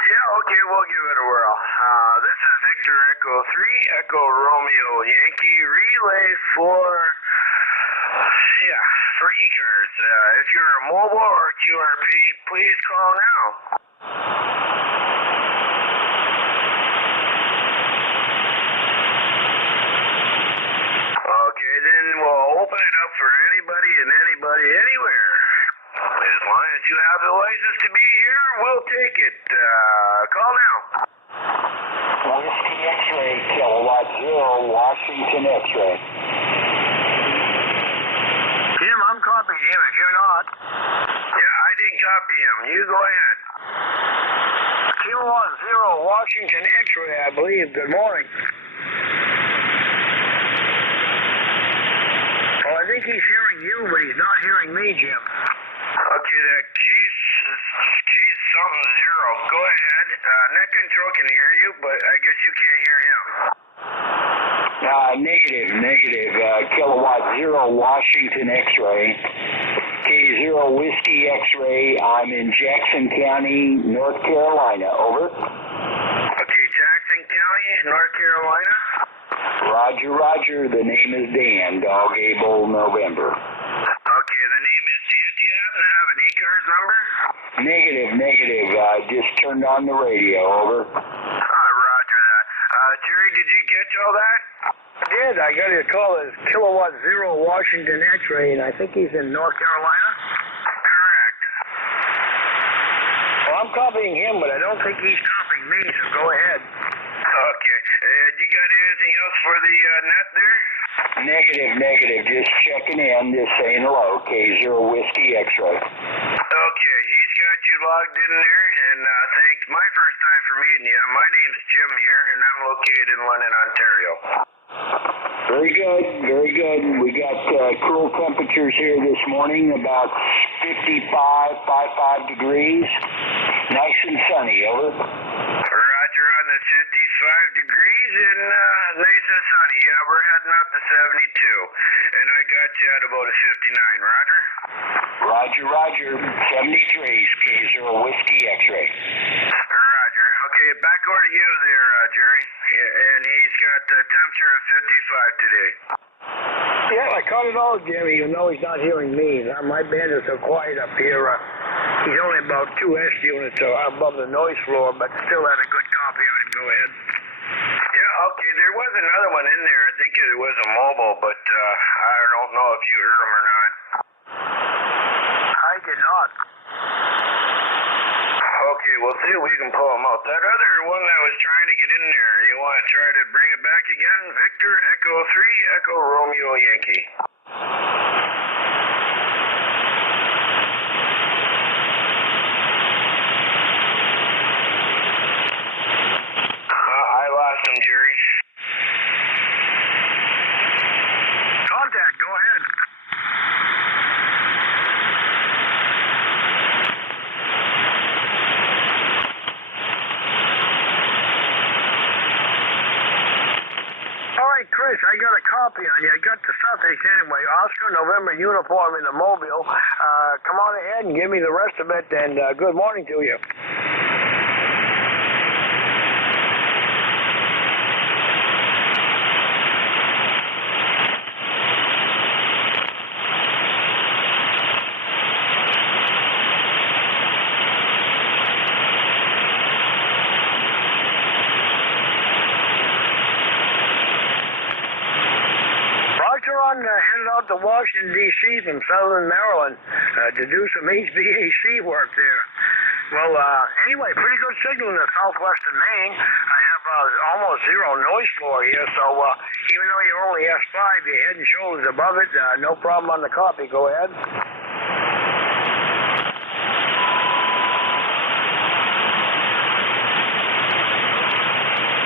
Yeah, okay, we'll give it a whirl. This is Victor Echo 3, Echo Romeo Yankee, relay for ECARS. If you're a mobile or QRP, please call now. Okay, then we'll open it up for anybody and anybody anywhere. As long as you have the license to be here, we'll take it. Call now. Whiskey X-ray, Kilowatt 0, Washington X-ray. Jim, I'm copying him if you're not. Yeah, I did copy him. You go ahead. Kilowatt 0, Washington X-ray, I believe. Good morning. Well, I think he's hearing you, but he's not hearing me, Jim. Okay, that case something 0. Go ahead. Net control can hear you, but I guess you can't hear him. Negative. Kilowatt 0, Washington X-ray. K0 Whiskey X-ray. I'm in Jackson County, North Carolina. Over. Okay, Jackson County, North Carolina. Roger. The name is Dan, Dog Able November. Okay, the name is Dan. Do you happen to have an ECARS number? Negative. I just turned on the radio. Over. Roger that. Jerry, did you catch all that? I did. I got his call as Kilowatt 0, Washington X-ray, and I think he's in North Carolina. Correct. Well, I'm copying him, but I don't think he's copying me, so go ahead. Okay. You got anything else for the net there? Negative. Just checking in, just saying hello. K0 Whiskey X-ray. Okay, he's got you logged in there, and thanks. My first time for meeting you. My name's Jim here, and I'm located in London, Ontario. Very good. We got cool temperatures here this morning, about 55 degrees. Nice and sunny. Over. Roger on the 55 degrees and nice and sunny. Yeah, we're heading up to 72. And I got you at about a 59. Roger? Roger. 73's K0 Whiskey X-ray. Roger. Okay, back over to you there, Jerry. And he's got a temperature of 55 today. Yeah, I caught it all, Jim, even though he's not hearing me. My band is so quiet up here. He's only about 2 S units above the noise floor, but still had a good copy on him. Go ahead. Yeah, okay, there was another one in there. I think it was a mobile, but I don't know if you heard him or not. I did not. Okay, we'll see if we can pull him out. That other one that was trying to get in there, you want to try to bring it back again? Victor, Echo 3, Echo Romeo Yankee. I lost him, Jerry. Contact, go ahead. All right, Chris, I got a copy on you. I got the suffix anyway. Oscar November uniform in the mobile. Come on ahead and give me the rest of it, and good morning to you. out to Washington, D.C. from Southern Maryland to do some HVAC work there. Well, anyway, pretty good signal in the southwestern Maine. I have almost zero noise floor here, so even though you're only S5, you're head and shoulders above it. No problem on the copy. Go ahead.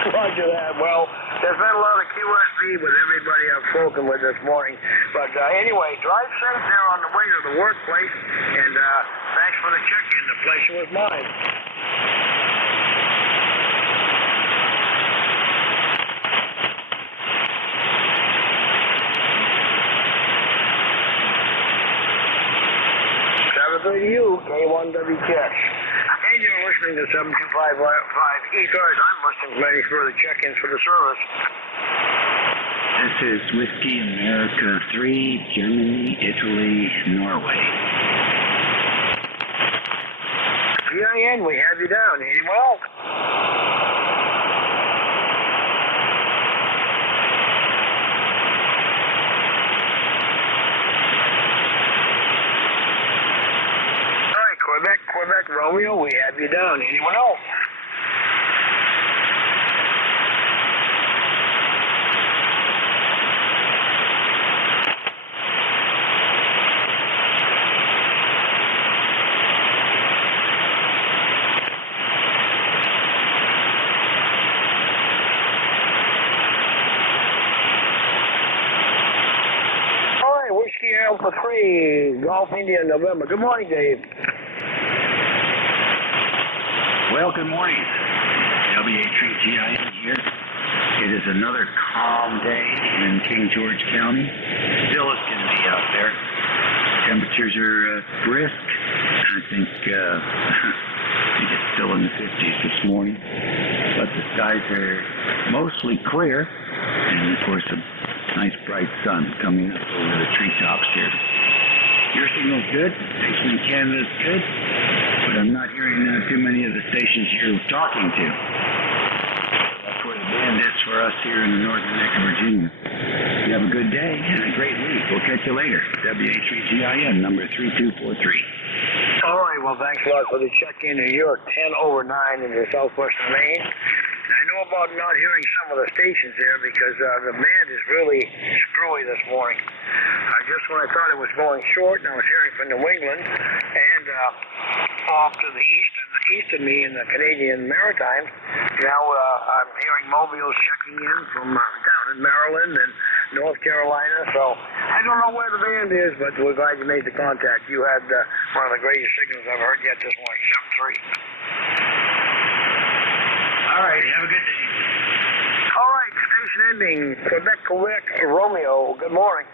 Roger that. Well, there's been a lot of QSB with everybody I've spoken with this morning. But anyway, drive safe there on the way to the workplace. And thanks for the check-in. The pleasure was mine. You, K1WTX. And you're listening to 7255 ECARS. I'm listening to many further check-ins for the service. This is Whiskey America 3, Germany, Italy, Norway. GIN, we have you down. Anyone else? Quebec, Romeo, we have you down. Anyone else? All right, Whiskey Alpha 3, Golf India, November. Good morning, Dave. Well, good morning. WA3GIN here. It is another calm day in King George County. Still is going to be out there. Temperatures are brisk. I think it's still in the 50s this morning. But the skies are mostly clear. And, of course, a nice bright sun coming up over the treetops here. Your signal's good. Basement Canada's good. But I'm not hearing too many of the stations you're talking to. That's where the band is for us here in the northern neck of Virginia. You have a good day and a great week. We'll catch you later. WA3GIN, number 3243. All right, well, thanks a lot for the check-in. You're 10/9 in the southwestern Maine. And I know about not hearing some of the stations there because the band is really screwy this morning. Just when I thought it was going short, and I was hearing from New England and off to the east of me in the Canadian Maritimes. Now I'm hearing mobiles checking in from down in Maryland and North Carolina. So I don't know where the band is, but we're glad you made the contact. You had one of the greatest signals I've heard yet this morning, 7-3. All right, have a good day. All right, station ending, Quebec, Romeo. Good morning.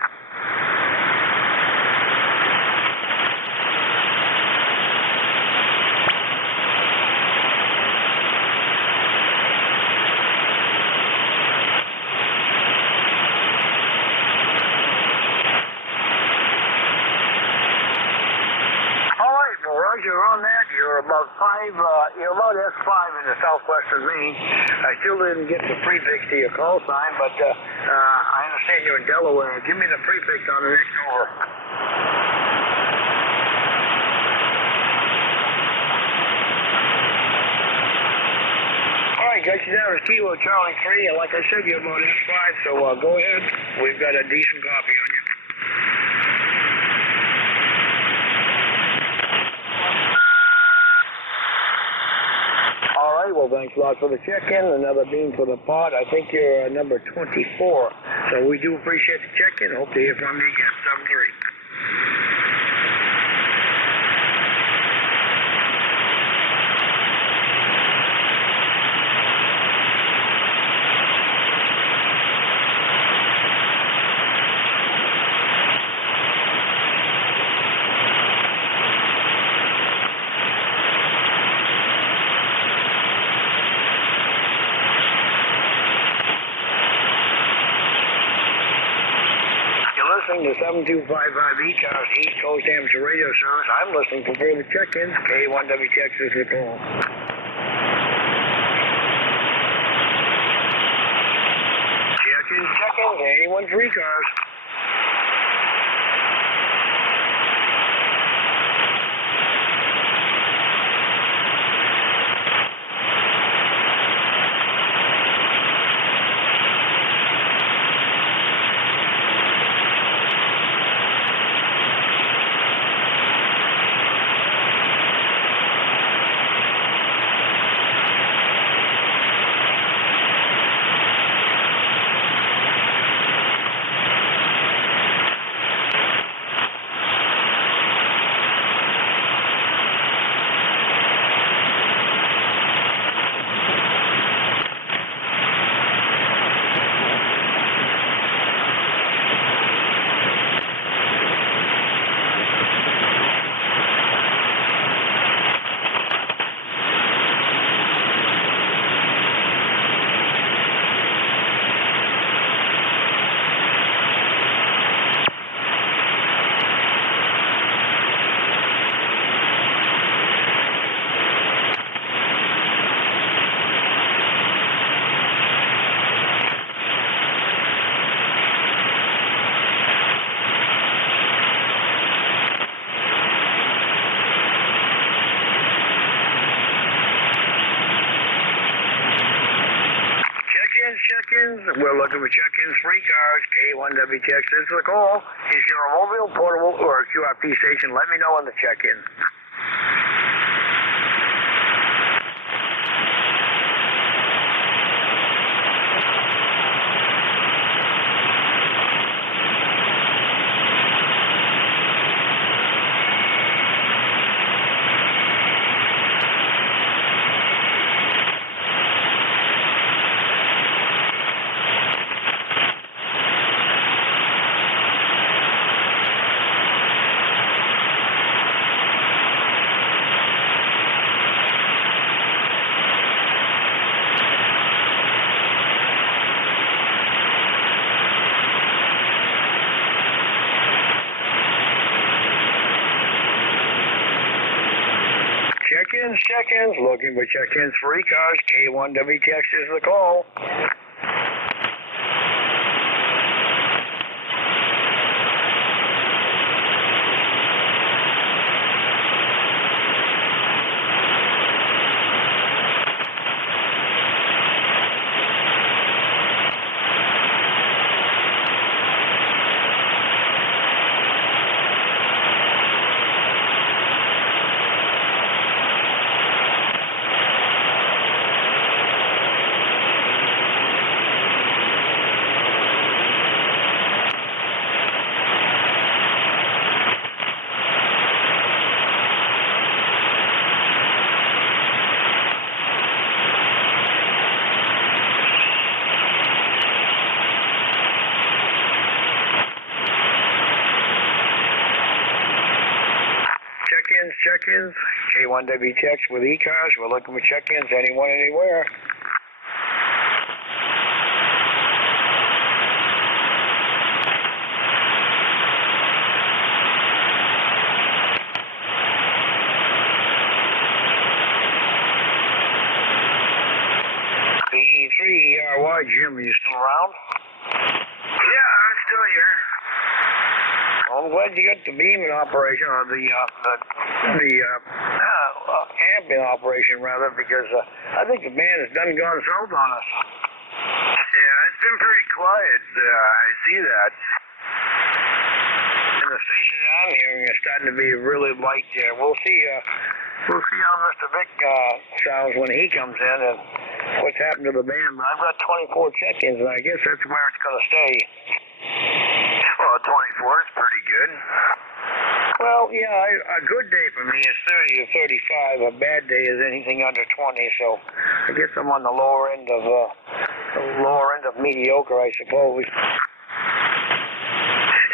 You're on that. You're about you're about S5 in the southwestern Maine. I still didn't get the prefix to your call sign, but I understand you're in Delaware. Give me the prefix on the next over. All right, got you down to Kilo Charlie 3, and like I said, you're about S5, so go ahead. We've got a decent copy on you. Well, thanks a lot for the check-in. Another beam for the pod. I think you're number 24. So we do appreciate the check-in. Hope to hear from you again. 7-3. The 7255 ECARS East Coast Amateur Radio Service. I'm listening for further check-ins. K1WTX is the call. Check-ins, anyone's ECARS. check-ins. We're looking for check-ins for ECARS. K1WTX is the call. Is your mobile, portable, or a QRP station? Let me know on the check-in. Check-ins, looking for check-ins for ECARS. K1WTX is the call. Check-ins, K1WTX with ECARS. We're looking for check-ins, anyone, anywhere. PE3ERY, Jim, are you still around? Yeah, I'm still here. I'm glad you got the beam in operation, or the amp in operation, rather, because I think the band has done gone south on us. Yeah, it's been pretty quiet. I see that. And the station I'm hearing is starting to be really light there. We'll see how Mr. Vic sounds when he comes in and what's happened to the band. But I've got 24 check-ins, and I guess that's where it's going to stay. Well, 24 is pretty good. Well, yeah, a good day for me is 30 to 35. A bad day is anything under 20. So I guess I'm on the lower end of mediocre, I suppose.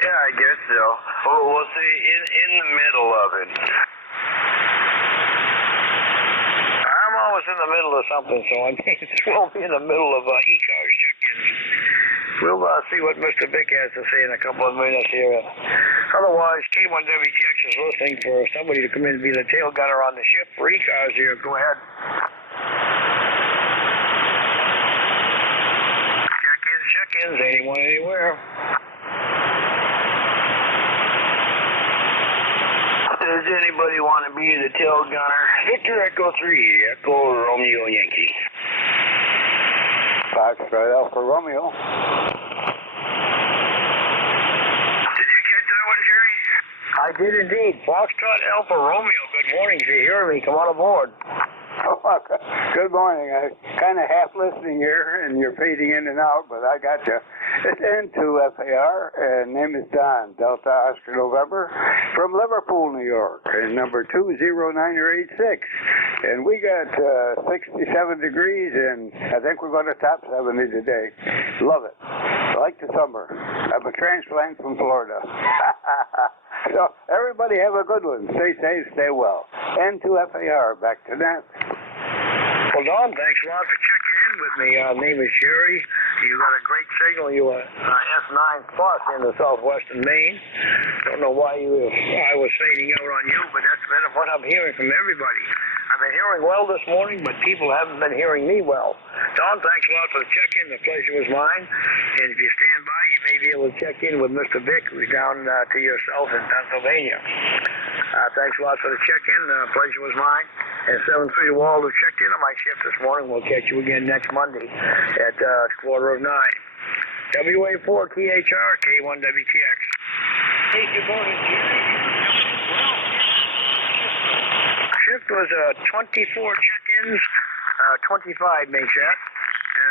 Yeah, I guess so. Well, we'll see in the middle of it. I'm always in the middle of something, so I think we'll be in the middle of ECARS check-ins. We'll see what Mr. Vic has to say in a couple of minutes here. Otherwise, K1WTX is listening for somebody to come in and be the tail gunner on the ship for ECARS here. Go ahead. Check-ins, anyone, anywhere. Does anybody want to be the tail gunner? Victor Echo 3, Echo Romeo Yankee. Foxtrot Alpha Romeo. Did you catch that one, Jerry? I did indeed. Foxtrot Alpha Romeo. Good morning. If you hear me, come on aboard. Oh, good morning. I'm kind of half listening here, and you're fading in and out, but I got you. It's N2FAR, and name is Don, Delta Oscar November, from Liverpool, New York, and number 20986. And we got 67 degrees, and I think we're going to top 70 today. Love it. I like the summer. I'm a transplant from Florida. So everybody have a good one. Stay safe, stay well. N2FAR, back to that. Well, Don, thanks a lot for checking in with me. Name is Jerry. You got a great signal. You are S9 Plus in the southwestern Maine. Don't know why I was fading out on you, but that's been what I'm hearing from everybody. I've been hearing well this morning, but people haven't been hearing me well. Don, thanks a lot for the check-in. The pleasure was mine. And if you stand by, you may be able to check in with Mr. Vic, who's down to your south in Pennsylvania. Thanks a lot for the check-in. The pleasure was mine. And 7-3 Wall, who checked in on my shift this morning. We'll catch you again next Monday at 8:45. WA4 KHR, K1WTX. Hey, good morning, Jerry. Shift was 24 check-ins, 25 makes that.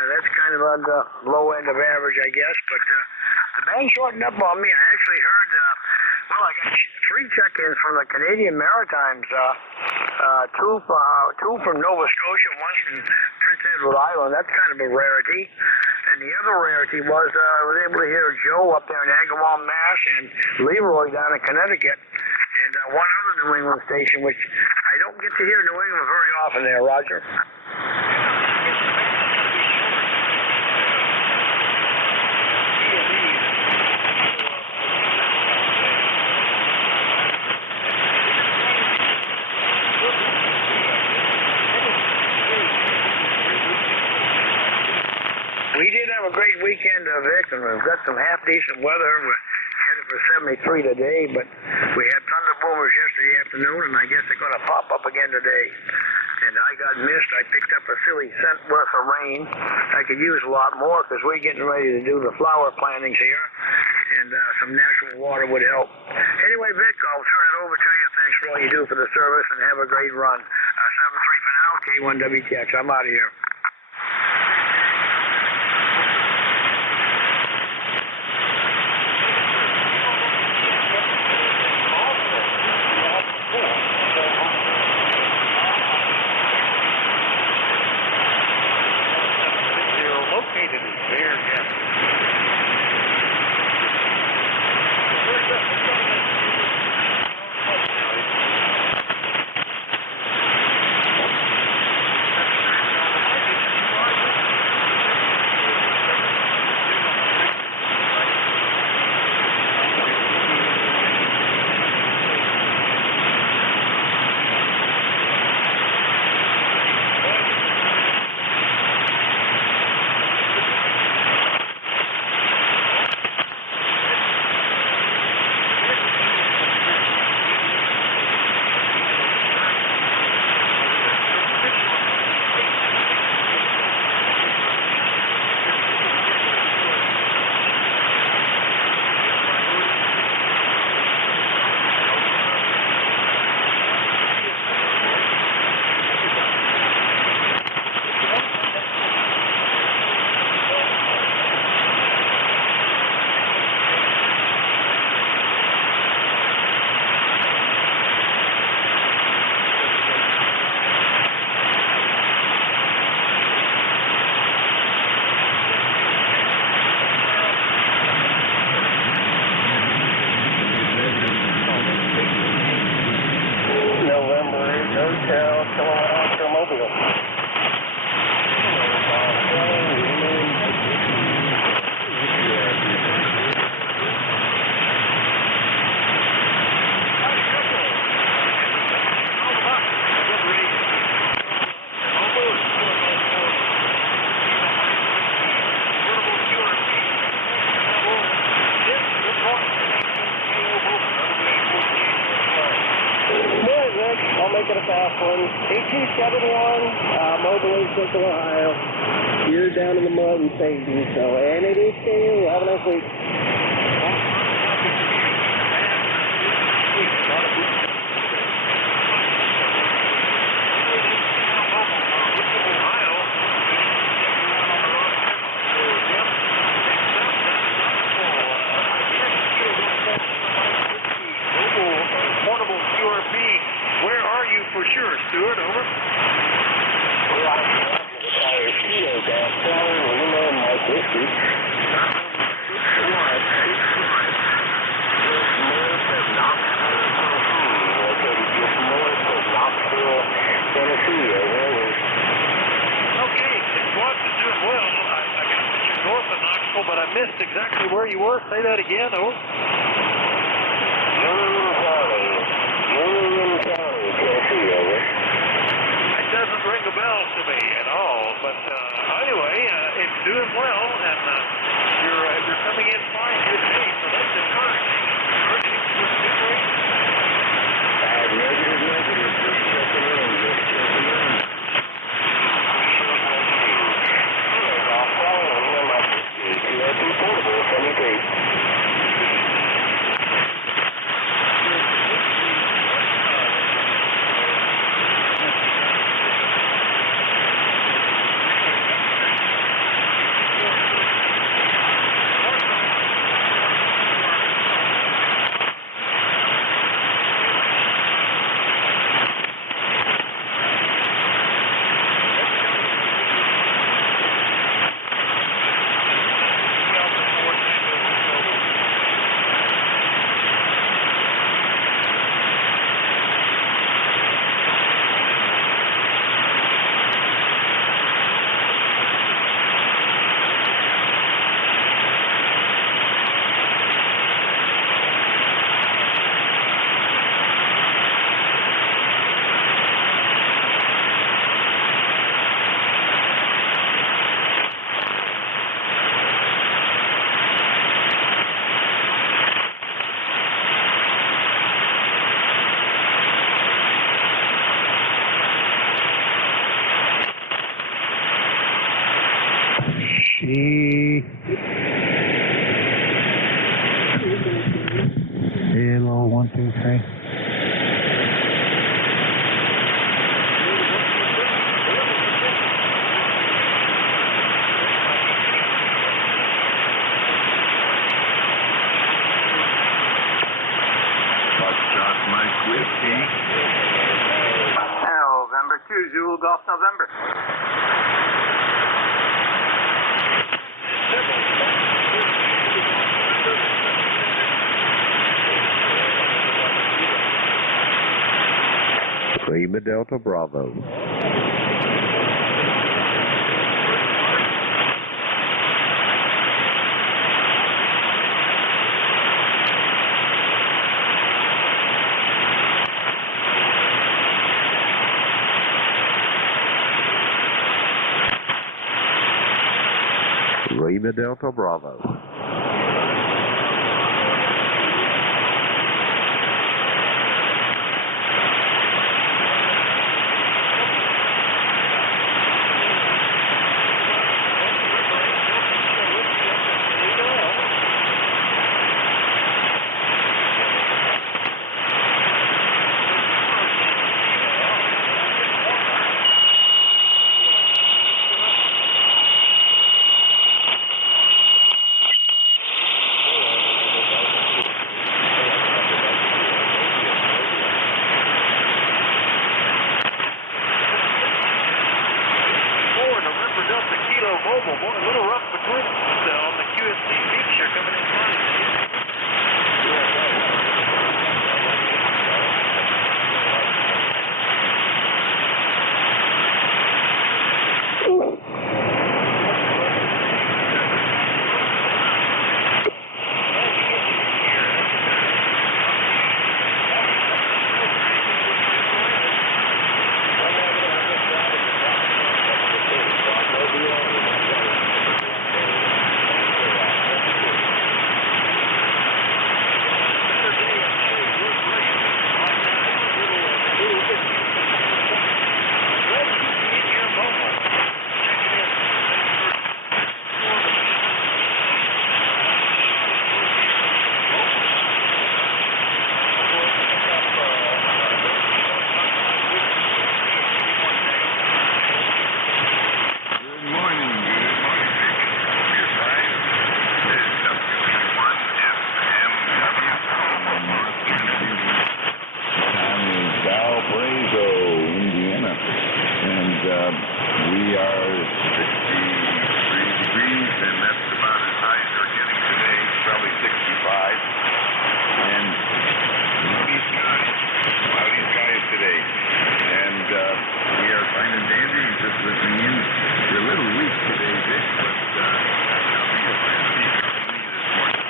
That's kind of on the low end of average, I guess. But the bank shortened up on me. I actually heard, I got 3 check-ins from the Canadian Maritimes, 2 from Nova Scotia, 1 from Prince Edward Island. That's kind of a rarity. And the other rarity was I was able to hear Joe up there in Agawam, Mass, and Leroy down in Connecticut, and 1 other New England station, which I don't get to hear New England very often there, Roger. We did have a great weekend, Vic, and we've got some half-decent weather. We're headed for 73 today, but we had thunder boomers yesterday afternoon, and I guess they're going to pop up again today. And I got missed. I picked up a silly cent worth of rain. I could use a lot more because we're getting ready to do the flower plantings here, and some natural water would help. Anyway, Vic, I'll turn it over to you. Thanks for all you do for the service, and have a great run. 7-3 for now, K1WTX. I'm out of here. Central Ohio. You're down in the mud and fading, so, and it is to you. Have a nice week. Portable QRP. Where are you for sure, Stuart? Over. But I missed exactly where you were. Say that again, over. Union County, Tennessee, over. It doesn't ring a bell to me at all, but anyway, it's doing well, and you're coming in fine good shape, so that's encouraging. Encouraging to a good rate. Negative, just checking in, just Hello, 1, 2, 3. Mike Whiskey. November 2, Zulu Golf November. Lima Delta Bravo. Lima Delta Bravo. Boy, a little rough between on the QSC feature coming in fine. We are 63 degrees, and that's about as high as we're getting today, probably 65. And cloudy skies today. And we are fine and dandy, just listening in. We're a little weak today, Vic, but I'll be a fan of this morning.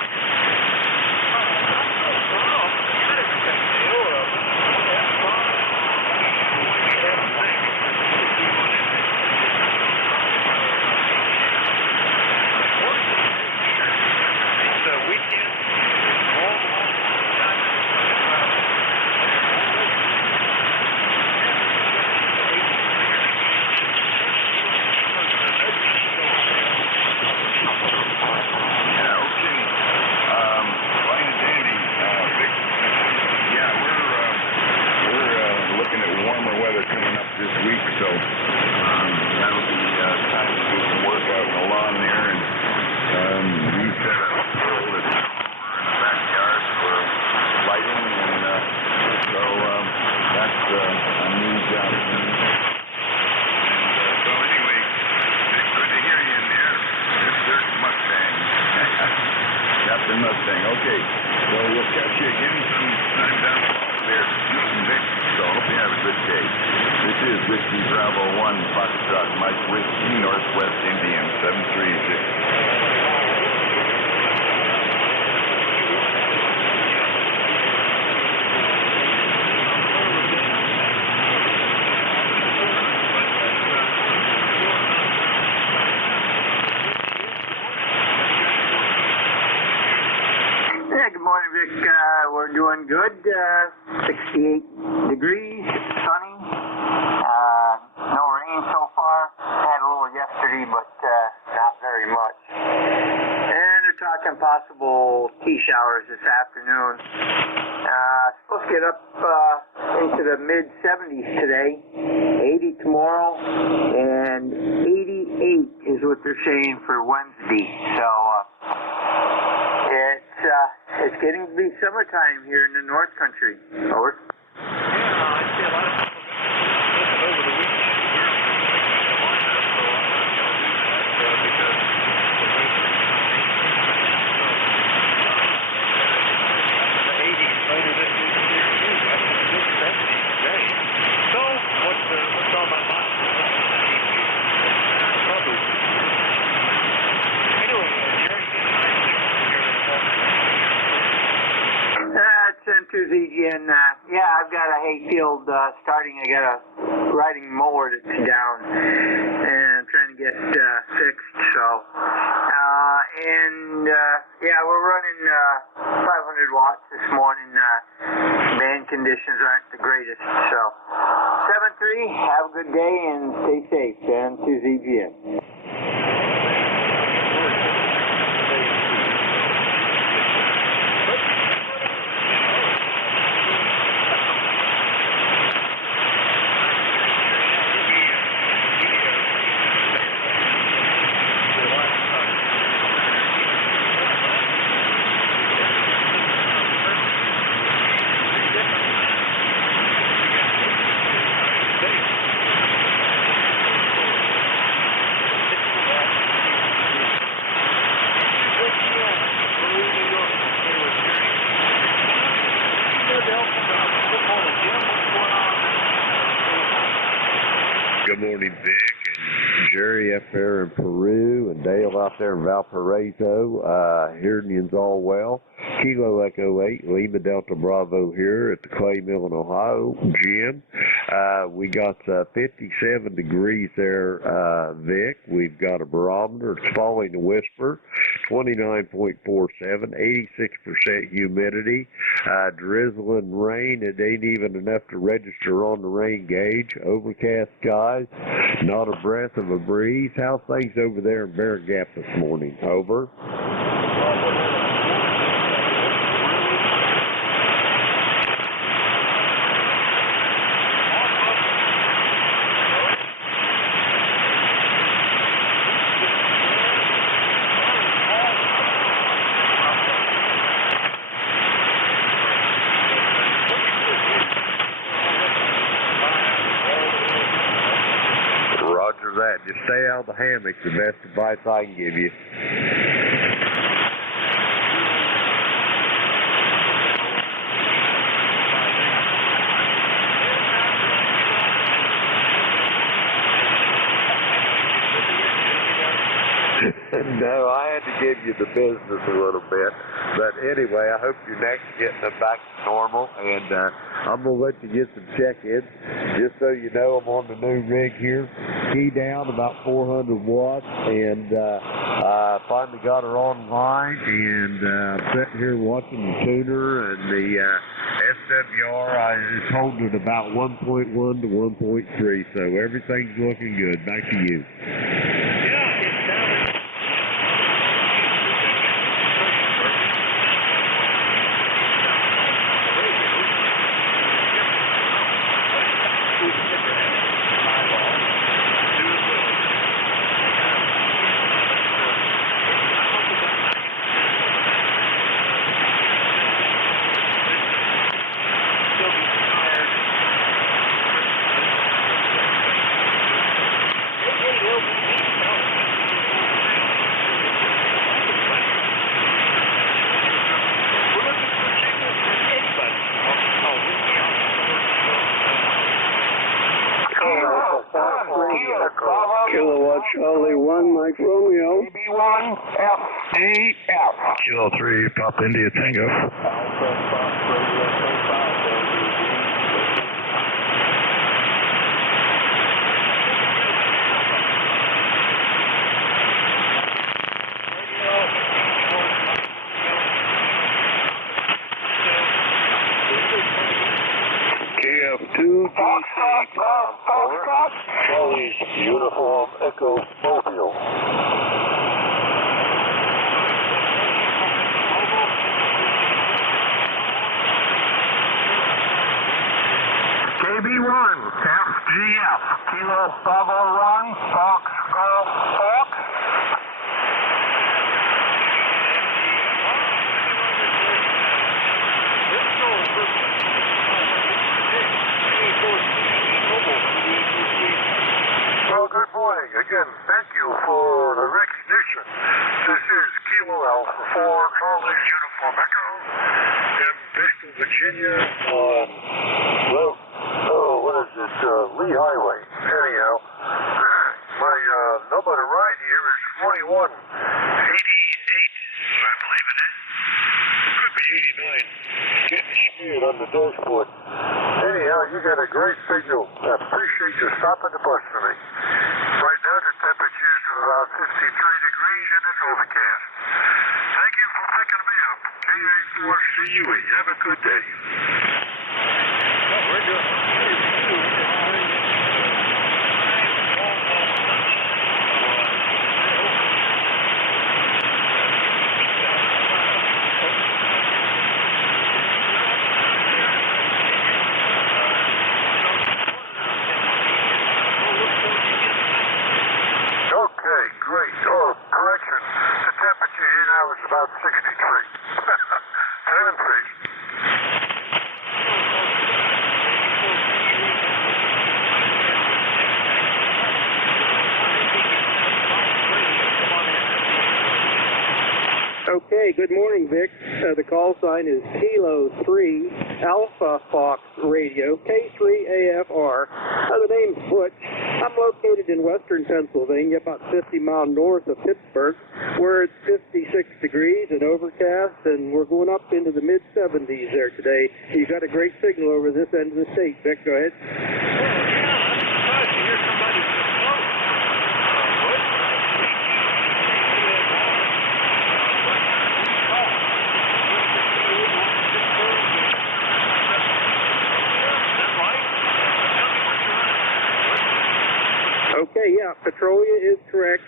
Coming up this week, so that'll be time to do some work out in the lawn there, and we set a pole that's over in the backyard for lighting, and so that's a new job. And so anyway, it's good to hear you in there. There's Mustang. Captain Mustang. Okay, so we'll catch you again sometime down there. Vic. So I hope you have a good day. This is Whiskey Bravo 1, Foxtrot, Mike Whiskey, Northwest Indian, 736. Good morning, Vic. We're doing good. 68 degrees, sunny. No rain so far. Had a little yesterday, but not very much. some possible tea showers this afternoon. Supposed to get up into the mid-70s today, 80 tomorrow, and 88 is what they're saying for Wednesday. So it's getting to be summertime here in the North Country. Over. Yeah, I see a lot of people looking over the weekend. We're making the lineup, so I'm not going to do that because the weather is the 80s later this week here too. That's a good 70s today. So what's on my mind? Probably. Anyway, Jerry, it's nice signal here this morning. It's N2ZGN. Yeah, I've got a hayfield starting. I got a riding mower that's down and I'm trying to get fixed. So, yeah, we're running 500 watts this morning. Band conditions aren't the greatest. So, 7-3. Have a good day and stay safe. N2ZGN. Good morning, Vic and Jerry up there in Peru and Dale out there in Valparaiso. Hearing yous all well. Kilo Echo 8, Lima Delta Bravo here at the Clay Mill in Ohio. Jim, we got 57 degrees there, Vic. We've got a barometer. It's falling to whisper. 29.47, 86% humidity. Drizzling rain. It ain't even enough to register on the rain gauge. Overcast skies. Not a breath of a breeze. How's things over there in Bear Gap this morning? Over. Roger that. Just stay out of the hammock. The best advice I can give you. No, I had to give you the business a little bit. But anyway, I hope your neck's getting back to normal. And I'm going to let you get some check-ins. Just so you know, I'm on the new rig here. Key down about 400 watts. And I finally got her online. And I'm sitting here watching the tuner. And the SWR is holding at about 1.1 to 1.3. So everything's looking good. Back to you. Kilowatt Charlie 1, Mike Romeo. BB1, FDF. Kilo 3, Pop India Tango. KF2DC, over. Charlie's Uniform Echo Mobile. US Bravo 1, Fox, Golf, Fox. Well, good morning. Again, thank you for the recognition. This is Kilo Alpha 4, Charlie's Uniform Echo in Bristol, Virginia on, well, what is it, Lee Highway. Anyhow, my number to ride here is 4188, I believe it is. It could be 89. Getting smeared on the dashboard. Anyhow, you got a great signal. I appreciate you stopping the bus for me. Right now, the temperature is around 53 degrees and it's overcast. Thank you for picking me up. KA4CUE. Have a good day. Okay, great. Oh, correction. The temperature here now is about 63. 7-3. Okay, good morning, Vic. The call sign is Kilo 3 Alpha Fox Radio, K3AFR. The name's Butch. I'm located in western Pennsylvania, about 50 miles north of Pittsburgh, where it's 56 degrees and overcast, and we're going up into the mid-70s there today. You got a great signal over this end of the state. Vic, go ahead. Okay, yeah, Petrolia is correct.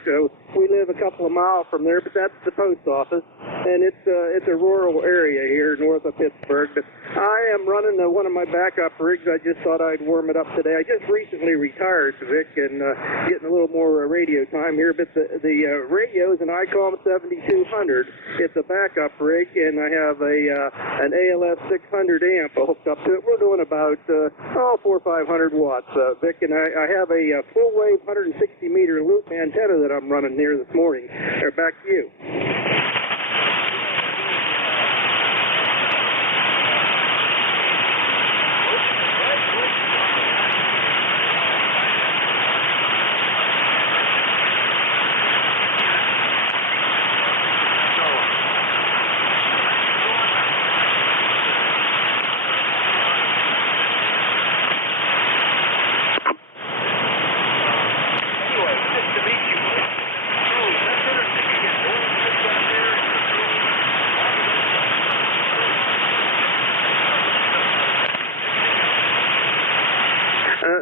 We live a couple of miles from there, but that's the post office, and it's a rural area here north of Pittsburgh. But I am running one of my backup rigs. I just thought I'd warm it up today. I just recently retired, Vic, and getting a little more radio time here. But the radio is an ICOM 7200. It's a backup rig, and I have an ALF 600 amp hooked up to it. We're doing about 400 or 500 watts, Vic, and I have a full wave 160 meter loop antenna that I'm running here this morning. Back to you.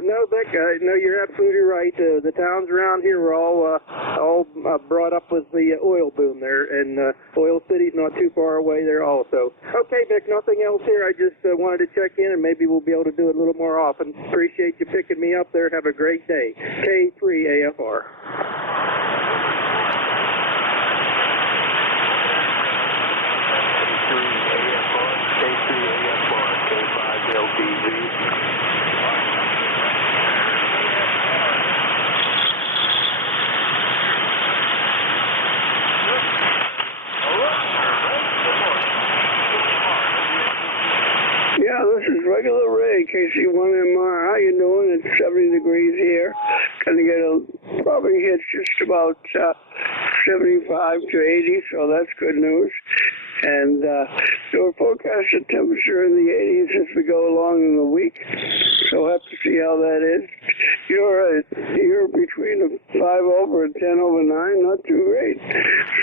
No, Vic, no, you're absolutely right. The towns around here were all brought up with the oil boom there, and Oil City's not too far away there also. Okay, Vic, nothing else here. I just wanted to check in, and maybe we'll be able to do it a little more often. Appreciate you picking me up there. Have a great day. K3AFR. Yeah, this is regular Ray, KC1MR. How you doing? It's 70 degrees here. Gonna get probably hit just about 75 to 80, so that's good news. And so we're forecasting temperature in the 80s as we go along in the week. So we'll have to see how that is. You're between a 5 over and 10 over 9, not too great.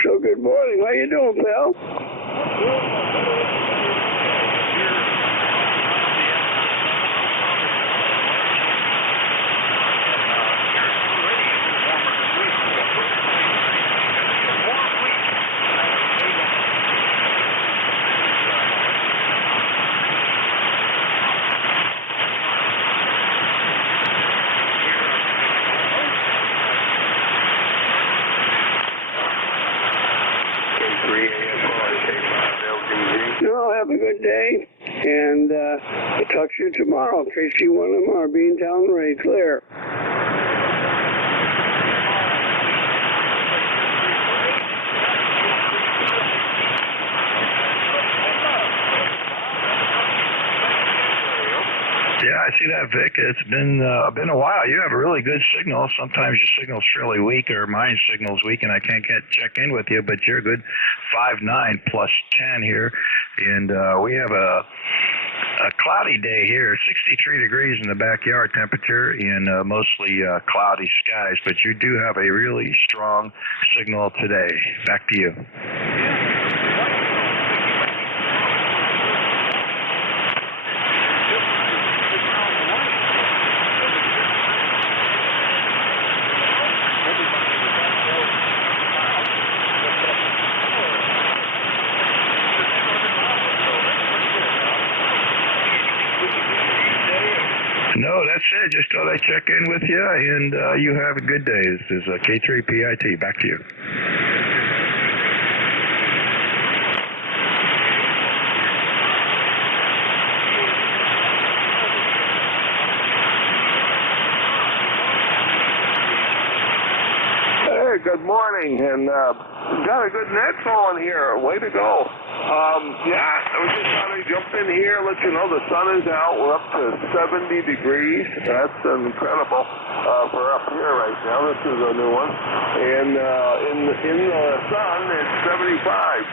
So good morning. How you doing, pal? No, have a good day, and I'll talk to you tomorrow. KC1MR, Beantown Ray, clear. Yeah, I see that, Vic. It's been a while. You have a really good signal. Sometimes your signal's fairly weak, or mine signal's weak, and I can't check in with you. But you're a good 5.9 plus 10 here, and we have a cloudy day here. 63 degrees in the backyard temperature, and mostly cloudy skies. But you do have a really strong signal today. Back to you. No, that's it. Just thought I'd check in with you, and you have a good day. This is K3PIT. Back to you. Hey, good morning, and got a good net going here. Way to go. I was just trying to jump in here, let you know the sun is out. We're up to 70 degrees. That's incredible for up here right now. This is a new one. And in the sun, it's 75,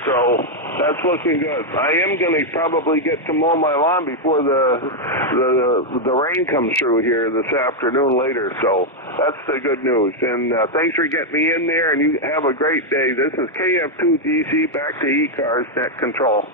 so that's looking good. I am going to probably get to mow my lawn before the rain comes through here this afternoon later, so that's the good news. And thanks for getting me in there, and you have a great day. This is KF2DC, back to ECARS Net Control.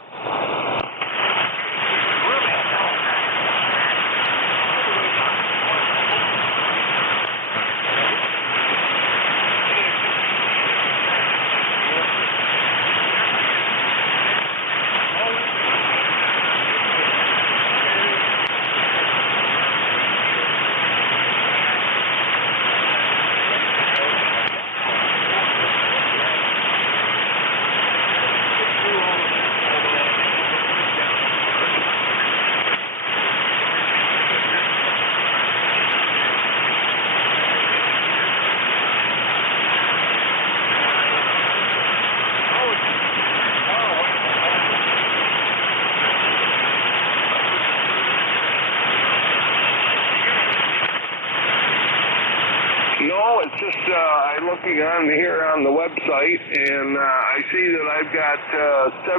No, it's just I'm looking on here on the website, and I see that I've got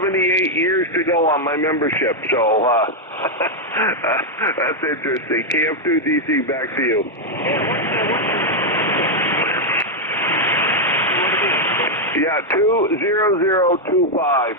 78 years to go on my membership, so that's interesting. KF2DC, back to you. Yeah, 20025.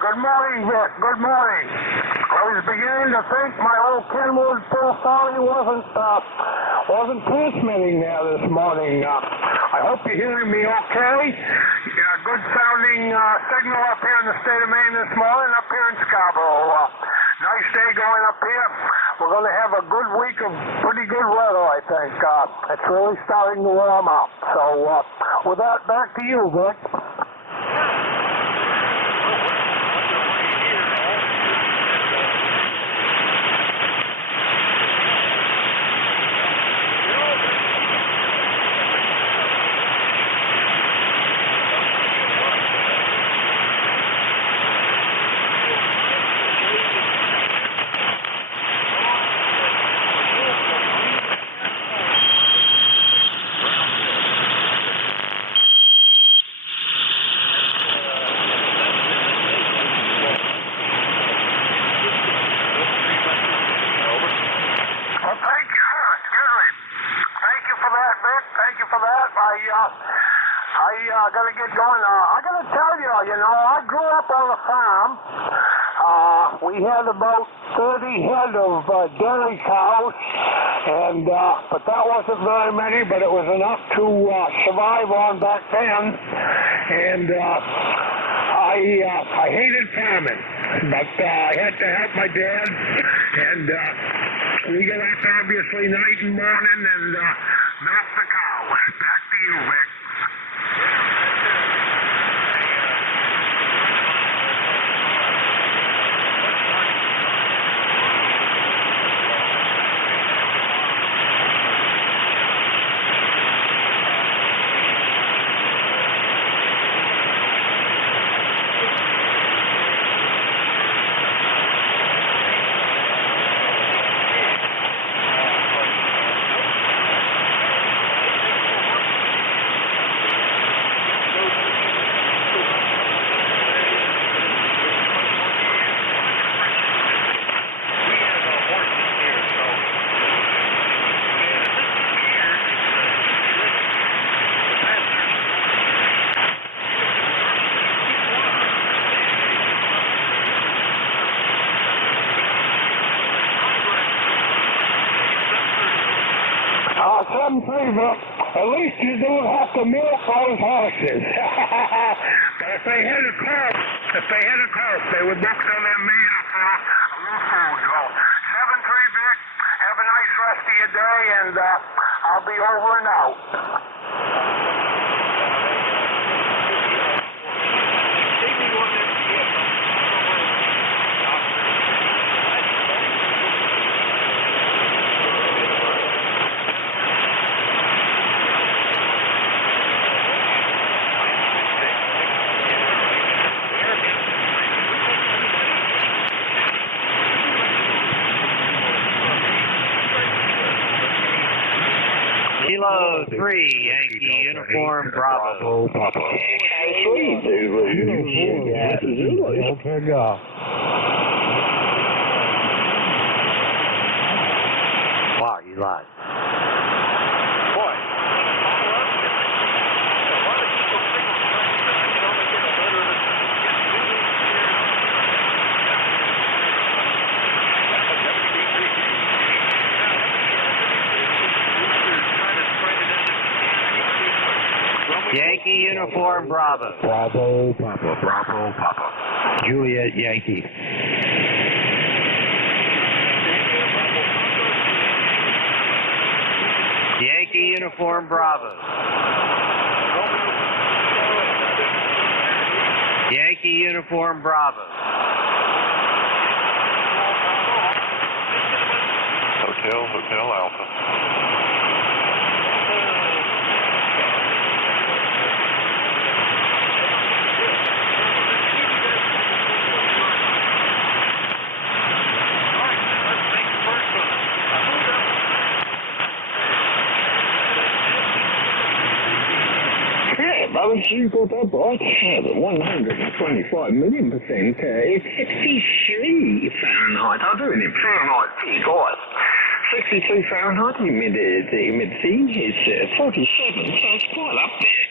Good morning, Vic. Good morning. I was beginning to think my old Kenwood profile wasn't transmitting there this morning. I hope you're hearing me okay. Yeah, good sounding signal up here in the state of Maine this morning, up here in Scarborough. Nice day going up here. We're going to have a good week of pretty good weather, I think. It's really starting to warm up. So with that, back to you, Vic. I gotta get going. I gotta tell you, I grew up on a farm. We had about 30 head of dairy cows, and but that wasn't very many, but it was enough to survive on back then. And I I hated farming, but I had to help my dad, and we get up obviously night and morning and milk the cow. Back to you, Vic. At least you don't have to milk those horses. But if they had a carp, they would milk them and me for a little food. So, 7-3, Vic. Have a nice rest of your day, and I'll be over and out. Kilo 3, Yankee Uniform Bravo. Papa. Sweet, dude. Okay, go. Wow, you lied. Yankee Uniform Bravo. Bravo, Papa. Bravo, Papa. Juliet Yankee. Yankee Uniform Bravo. Yankee Uniform Bravo. Hotel Alpha. Bubba, you got that right. 125 million %. It's 63 Fahrenheit. I'll do it in Fahrenheit for you guys. 62 Fahrenheit, the humidity is 47, so it's quite up there.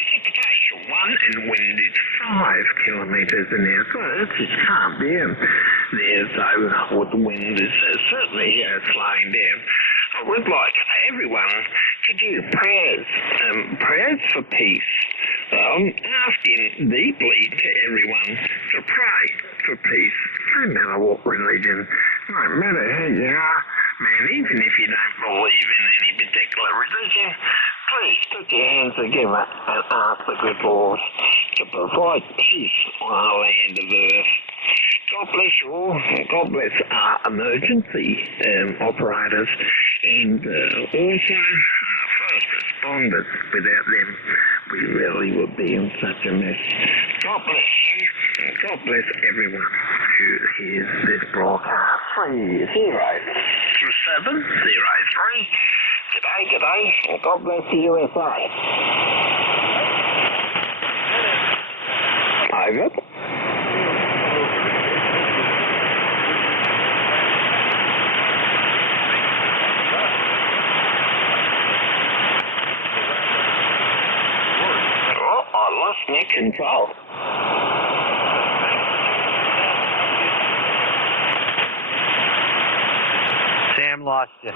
Precipitation 1 and wind is 5 kilometres an hour, so it just calmed down there. So with the wind is certainly slowing down. I would like everyone to do prayers for peace. I'm asking deeply to everyone to pray for peace, no matter what religion, no matter who you are, man, even if you don't believe in any particular religion, please put your hands together and ask the good Lord to provide peace on our land of earth. God bless you all. God bless our emergency operators and also our first responders. Without them, we really would be in such a mess. God bless you. And God bless everyone who hears this broadcast. 30 703. G'day, and God bless the USA. Over. Oh, I lost my control. Sam lost you.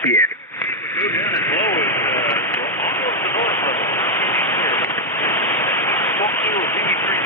Yeah. Go down as low as almost the north of it. 42 or 83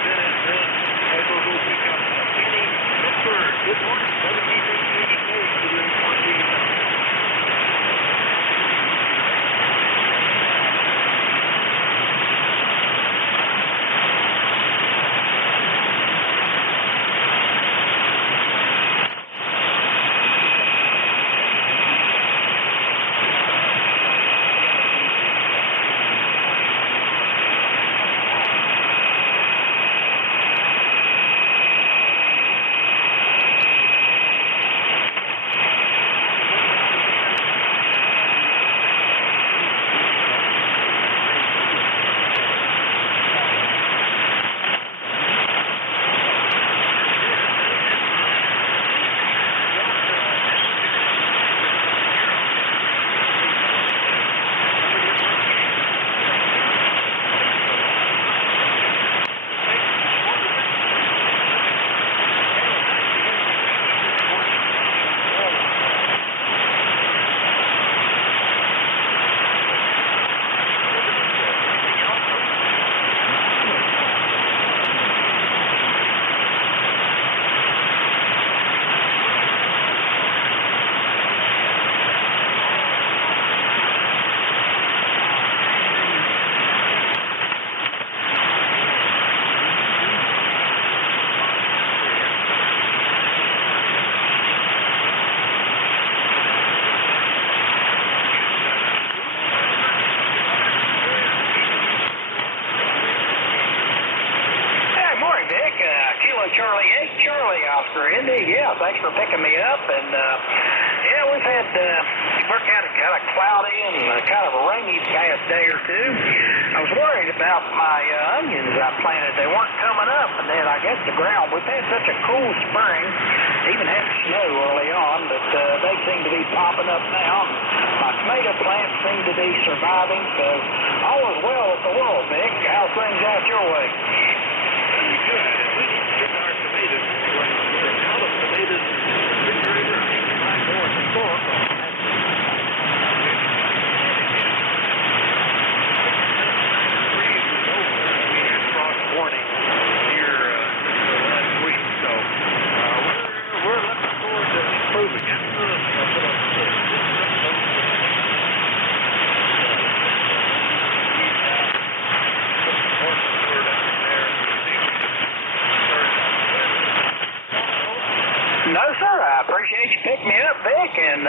thanks for picking me up. And yeah, we've had we're kind of cloudy and kind of a rainy past day or two. I was worried about my onions I planted. They weren't coming up, and then I guess the ground. We've had such a cool spring, even had snow early on, but they seem to be popping up now. My tomato plants seem to be surviving, so all is well with the world, Vic. How's things out your way? Pretty good. At least with our tomatoes, all the tomatoes in the refrigerator, I need to buy more in the store. Warning here last week, so we're looking forward to improving it. No, sir. I appreciate you picking me up, Vic, and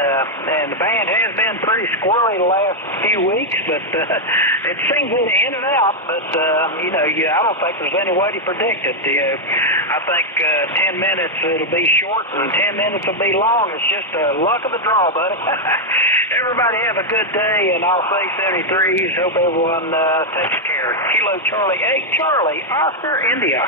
the band has been pretty squirrely the last few weeks, but it seems in and out. But I don't think there's any way to predict it. I think 10 minutes it'll be short, and 10 minutes will be long. It's just luck of the draw, buddy. Everybody have a good day, and I'll say 73s. Hope everyone takes care. Kilo Charlie 8 Charlie Oscar India.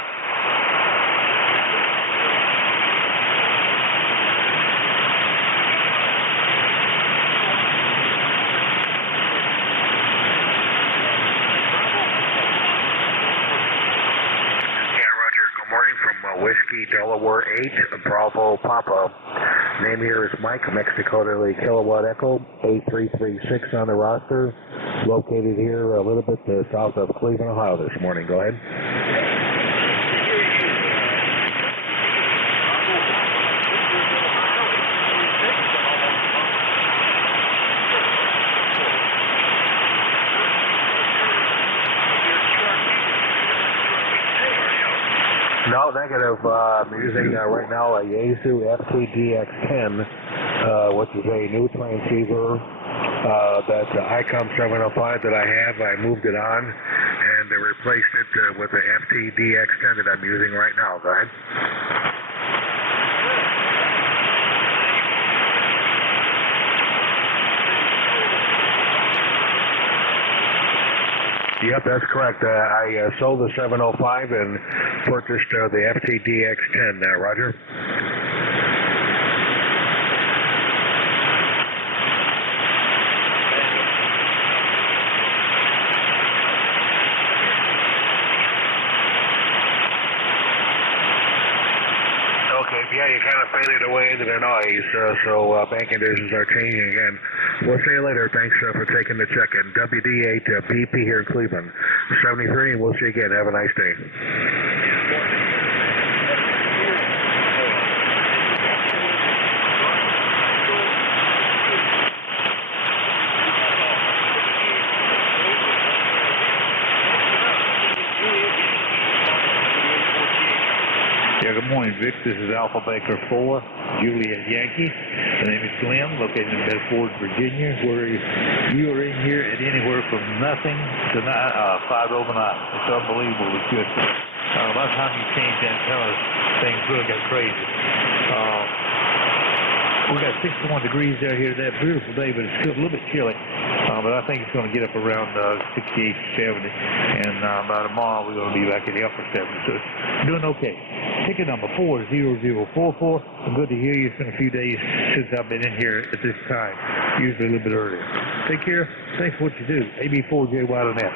Whiskey Delaware 8 Bravo Papa. Name here is Mike, Mexico Italy Kilowatt Echo 8336 on the roster. Located here a little bit south of Cleveland, Ohio this morning. Go ahead. No, negative. I'm using right now a Yaesu FTDX10, which is a new transceiver. That's the ICOM 705 that I have. I moved it on and replaced it with the FTDX10 that I'm using right now. Go ahead. Yep, that's correct. I sold the 705 and purchased the FTDX10. Roger. Yeah, you kind of faded away into the noise, so bank conditions are changing again. We'll see you later. Thanks for taking the check-in. WD8 BP here in Cleveland. 73, and we'll see you again. Have a nice day. Yeah, good morning, Vic. This is Alpha Baker 4, Juliet Yankee. The name is Glenn, located in Bedford, Virginia, where you are in here at anywhere from nothing to 5 overnight. It's unbelievable. It's good. By the time you change that color, things really got crazy. We got 61 degrees out here. That beautiful day, but it's still a little bit chilly. But I think it's going to get up around 68, 70. And by tomorrow, we're going to be back in the upper 70s. So it's doing okay. Ticket number 40044. I'm good to hear you. It's been a few days since I've been in here at this time, usually a little bit earlier. Take care. Thanks for what you do. AB4JY on that.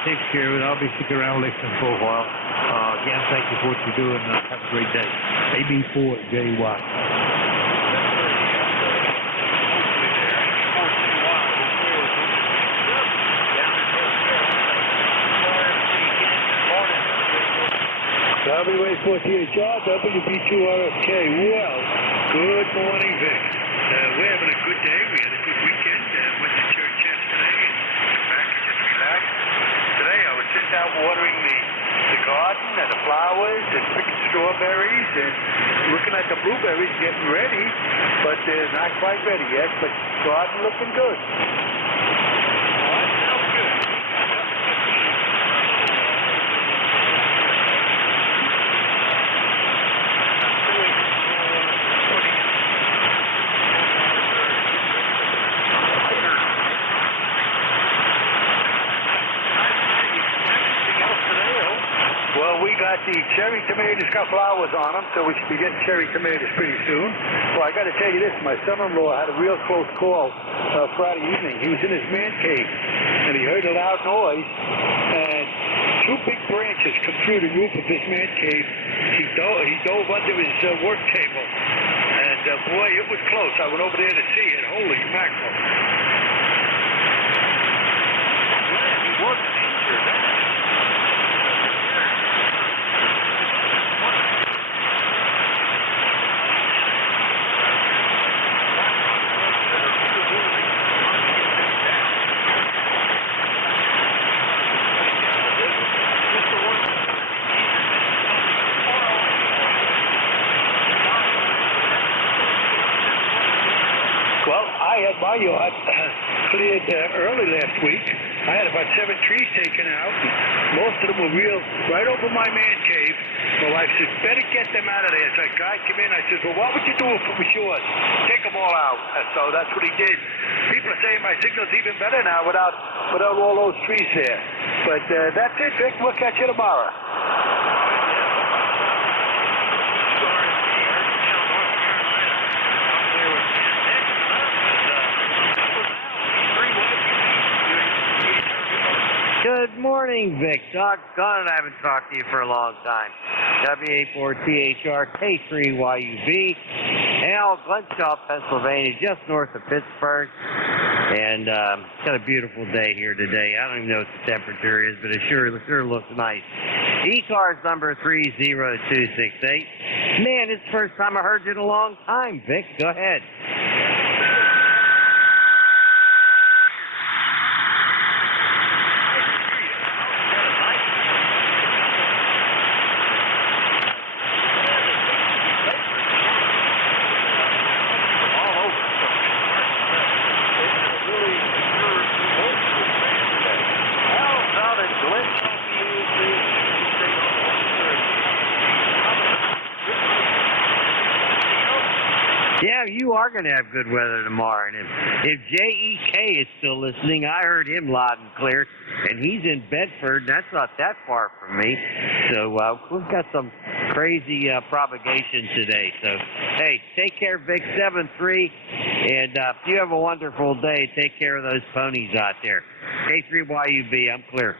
Takes care of it. I'll be sticking around listening for a while. Again, thank you for what you're doing. Have a great day. AB4JY. WA48HR, WB2RFK. Well, good morning, Vic. We're having a good day. We had a good weekend. Went to church yesterday and back and just relaxed. Today I was just out watering the garden and the flowers and picking strawberries and looking at the blueberries getting ready, but they're not quite ready yet, but garden looking good. All right, sounds good. Well, we got the cherry tomatoes, got flowers on them, so we should be getting cherry tomatoes pretty soon. Well, I got to tell you this, my son-in-law had a real close call Friday evening. He was in his man cave, and he heard a loud noise, and two big branches come through the roof of his man cave. He dove under his work table, and boy, it was close. I went over there to see it. Holy mackerel. He wasn't injured. Well, I had my yard cleared early last week. I had about 7 trees taken out. Most of them were real right over my man cave. My wife said, better get them out of there. So a guy came in. I said, well, what would you do if it was yours? Take them all out. And so that's what he did. People are saying my signal's even better now without all those trees there. But that's it, Vic. We'll catch you tomorrow. Good morning, Vic. Doggone it, I haven't talked to you for a long time. W84THR K3YUB, Al, Glenshaw, Pennsylvania, just north of Pittsburgh. And it's got a beautiful day here today. I don't even know what the temperature is, but it sure looks nice. ECARS number 30268. Man, it's the first time I heard you in a long time, Vic. Go ahead. Yeah, you are going to have good weather tomorrow. And if JEK is still listening, I heard him loud and clear. And he's in Bedford, and that's not that far from me. So we've got some crazy propagation today. So, hey, take care, Vic 7-3. And you have a wonderful day. Take care of those ponies out there. K3YUB, I'm clear.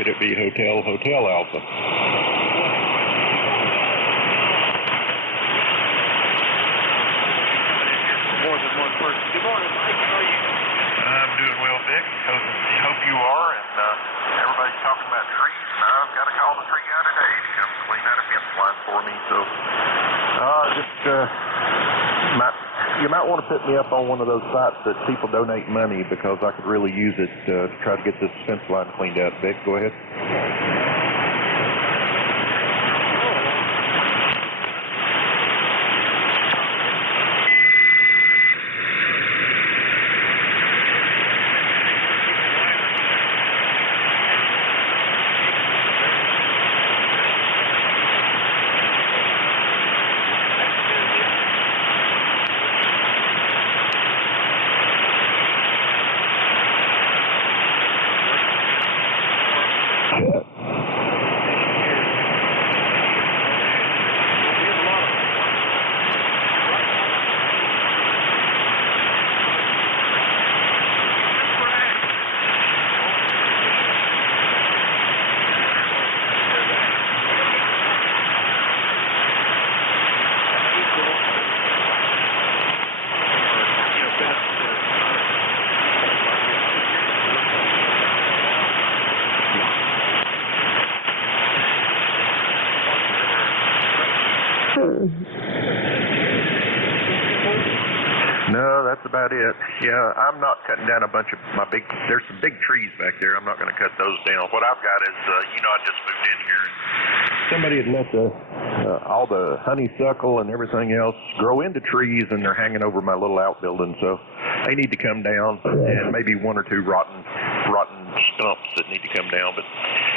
Could it be Hotel Alpha? More than one person. Good morning, Mike. How are you? I'm doing well, Vic. Hope you are. And everybody's talking about trees, and I've got to call the tree guy today to come clean out a fence line for me. So, you might want to put me up on one of those sites that people donate money, because I could really use it to try to get this fence line cleaned out. Vic, go ahead. No, that's about it. Yeah, I'm not cutting down a bunch of my big, there's some big trees back there. I'm not going to cut those down. What I've got is, I just moved in here. Somebody had let all the honeysuckle and everything else grow into trees, and they're hanging over my little outbuilding, so they need to come down, and maybe one or two rotten stumps that need to come down, but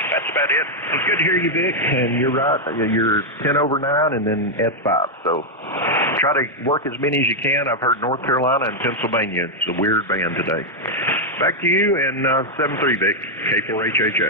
that's about it. It was good to hear you, Vic, and you're right. You're 10 over 9 and then S5, so try to work as many as you can. I've heard North Carolina and Pennsylvania. It's a weird band today. Back to you and 7-3, Vic, K4HHA.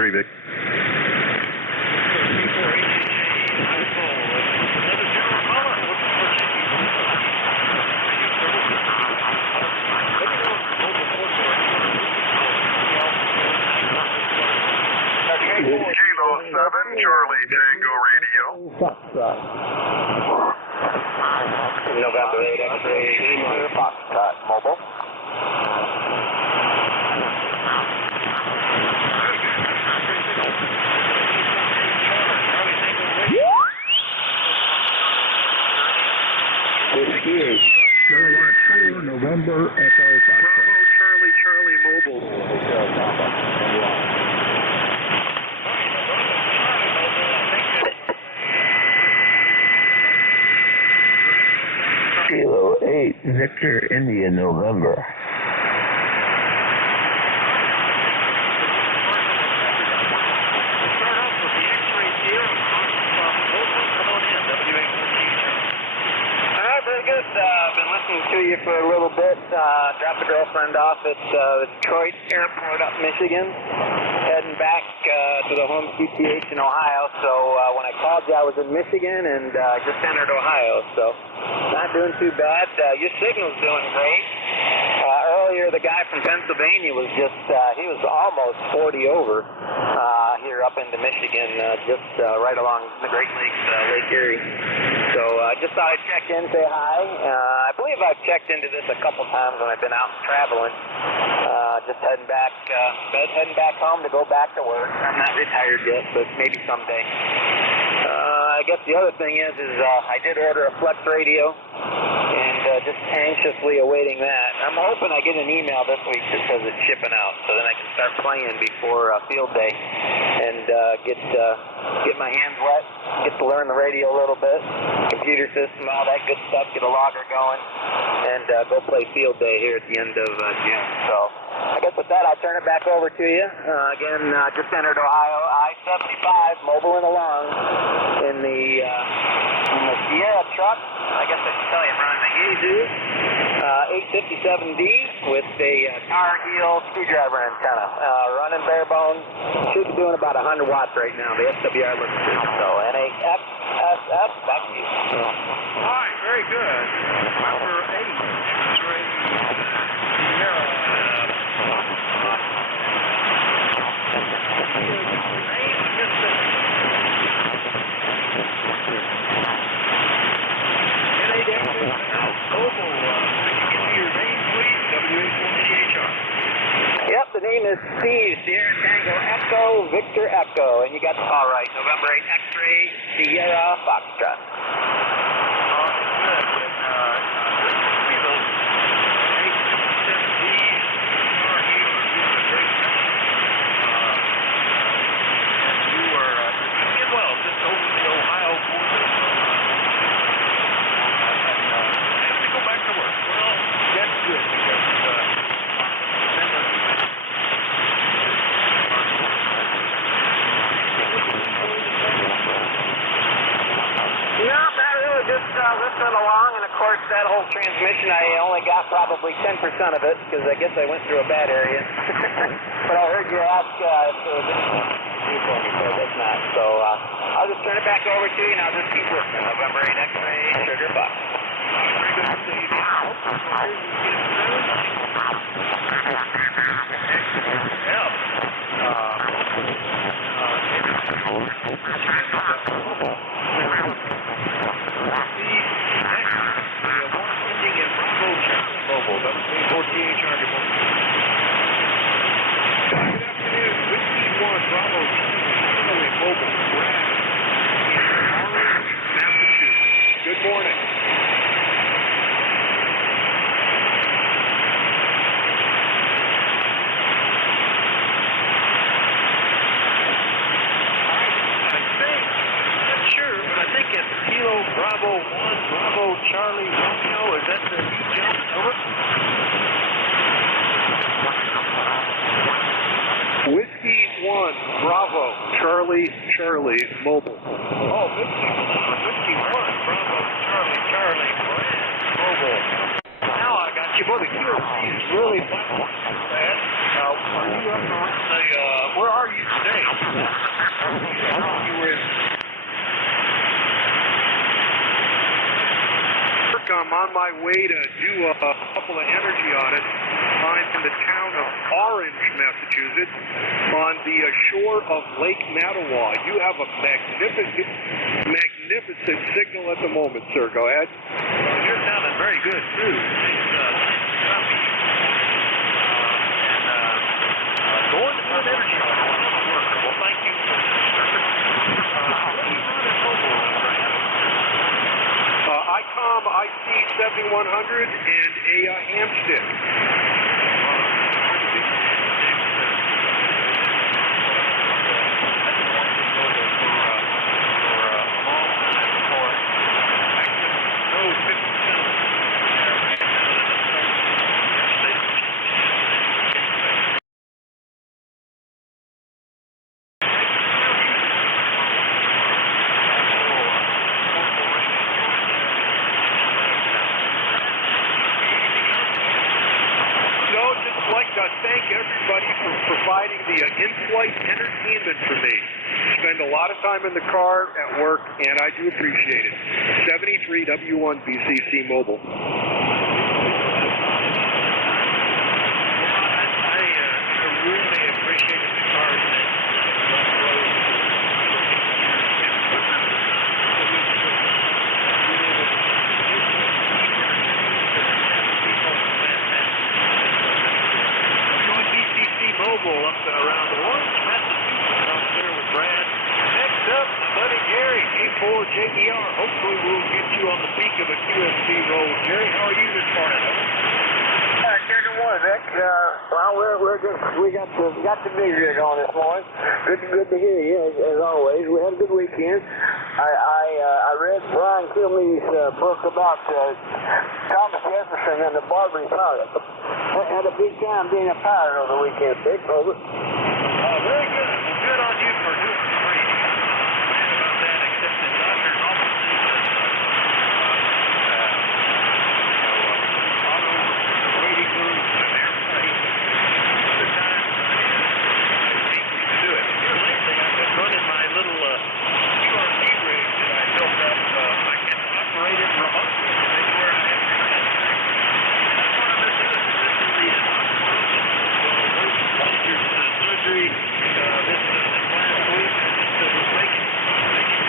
Vic. Kilo 7, Charlie Tango Radio. November 8 X-ray, Foxtrot Mobile. November Echo Bravo Charlie Mobile. Kilo 8 Victor India November. Been listening to you for a little bit. Dropped the girlfriend off at the Detroit airport up Michigan. Heading back to the home CTH in Ohio. So when I called you, I was in Michigan and just entered Ohio. So not doing too bad. Your signal's doing great. Earlier, the guy from Pennsylvania was just, he was almost 40 over here up into Michigan, just right along the Great Lakes, Lake Erie. So I just thought I'd check in, say hi. I believe I've checked into this a couple times when I've been out traveling. Just heading back home to go back to work. I'm not retired yet, but maybe someday. I guess the other thing is I did order a Flex radio, and just anxiously awaiting that. I'm hoping I get an email this week that says it's shipping out, so then I can start playing before field day, and get my hands wet, get to learn the radio a little bit, computer system, all that good stuff, get a logger going, and go play field day here at the end of June. So I guess with that, I'll turn it back over to you. Again, just entered Ohio, I-75, mobiling along in the Sierra truck. I guess I should tell you I'm running a Yaesu 857D with a car heel screwdriver antenna. Running bare bones. Should be doing about 100 watts right now. The SWR looks good. So NAFSF, back to you. All right, very good. Number 8, X-ray Sierra. Yep, the name is Steve, Sierra Tango Echo, Victor Echo, and you got all right. November 8 X-ray Sierra Foxtrot. Not bad that whole transmission. I only got probably 10% of it because I guess I went through a bad area. But I heard you ask if there was anything to do for me, so that's not. So I'll just turn it back over to you, and I'll just keep working. November 8 X-ray, Sugar Buck. Very good. So you get out. So here you get Mobile, WA4THR. Good afternoon, Whiskey 1, Bravo, Charlie Mobile, Brad, in Orange, Massachusetts. Good morning. I think it's Kilo Bravo 1, Bravo Charlie Romeo. Is that the you, gentlemen? Over. Whiskey 1, Bravo Charlie Charlie Mobile. Oh, Whiskey 1, Bravo Charlie Charlie Mobile. Now I got you. Boy, the QSC is really bad. Are you up around the, where are you today? You were in. I'm on my way to do a couple of energy audits. I'm in the town of Orange, Massachusetts, on the shore of Lake Mattawa. You have a magnificent signal at the moment, sir. Go ahead. You're sounding very good, too. Nice copy. Going to do an energy audit. Well, thank you. ICOM IC 7100 and a ham stick. Thank everybody for providing the in-flight entertainment for me. Spend a lot of time in the car at work, and I do appreciate it. 73 W1 BCC Mobile. I really appreciated the car that Mobile up and around Orange, Massachusetts. I'm there with Brad. Next up, my buddy Jerry, K4JER. Hopefully we'll get you on the peak of a QSC road. Jerry, how are you this morning? Good morning, Vic. We got the big rig on this morning. Good to hear you as always. We had a good weekend. I read Brian Kilmeade's book about Thomas Jefferson and the Barbary pilot. Had a big time being a pilot over the weekend, Vic. Over. Very good. Well, good on you for doing great. Man about that, except that doctors almost think that auto waiting room and airplane. Other times, I think we can do it. Here lately, I've been running my little QRT rig that I built up. I can operate it remotely anywhere I am. That's what I've been doing. Especially in hospitals, surgery. This last week, was making contact.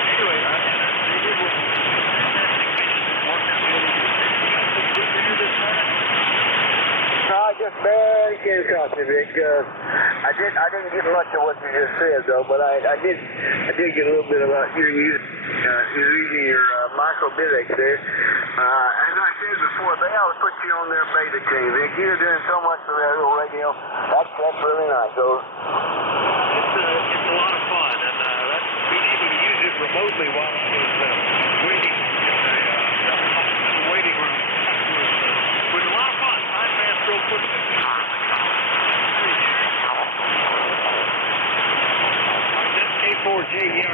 Anyway, they did a fantastic mission this morning. You got some good news this morning? No, I just barely came across it, Vic. I didn't get much of what you just said, though, but I did get a little bit about you're using your micro-bidex there. As I said before, they ought to put you on their beta chain, Vic. You're doing so much for that little radio. That's really nice, though. It's a lot of fun, and being able to use it remotely while I was waiting in the hospital waiting room was a lot of fun. Time passed so quickly. K4JER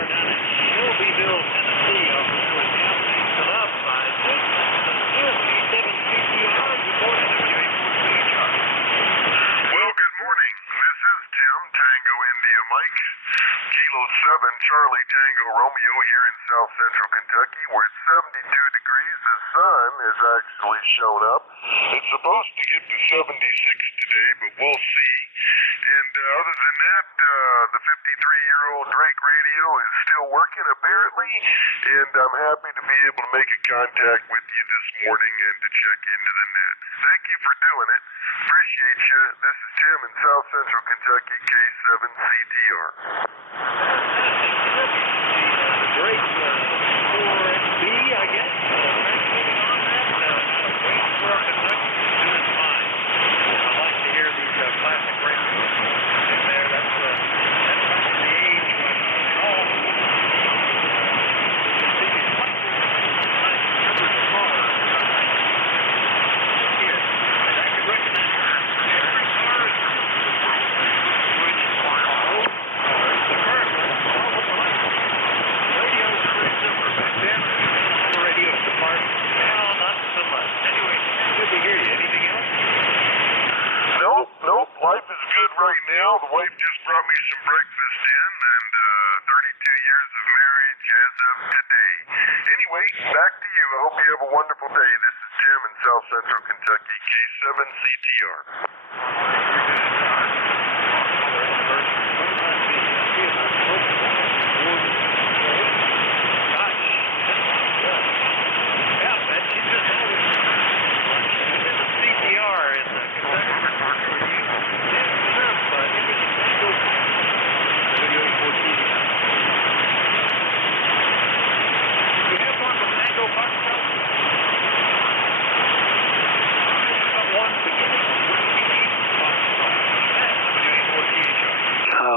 Charlie Tango Romeo here in South Central Kentucky. We're at 72 degrees. The sun has actually shown up. It's supposed to get to 76 today, but we'll see. And other than that, the 53-year-old Drake radio is still working apparently, and I'm happy to be able to make a contact with you this morning and to check into the net. Thank you for doing it. Appreciate you. This is Tim in South Central Kentucky, K7CTR. Great 4XB, I guess. Transmitting on that. For Kentucky, doing fine. I like to hear these classic racers in there. That's probably the age when all see these classic numbers of cars. Here, and I could recognize every car is which car. There's the current one. All of them. Radio is pretty similar back then. All the radios apart. Now, not so much. Anyway, good to hear you. Anything else? Nope. Life is good right now. The wife just brought me some breakfast in, and 32 years of marriage as of today. Anyway, back to you. I hope you have a wonderful day. This is Jim in South Central Kentucky, K7CTR.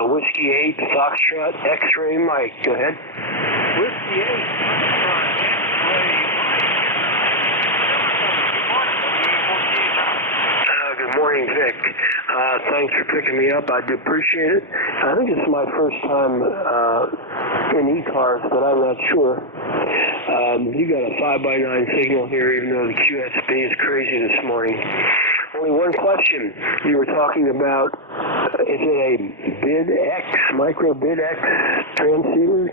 Whiskey 8, Foxtrot, X-Ray Mike. Go ahead. Whiskey 8, Foxtrot, X-Ray Mike. Good morning, Vic. Thanks for picking me up. I do appreciate it. I think it's my first time in ECARS, but I'm not sure. You got a 5x9 signal here, even though the QSB is crazy this morning. Only one question. You were talking about, is it a BID-X, micro BID-X transceiver?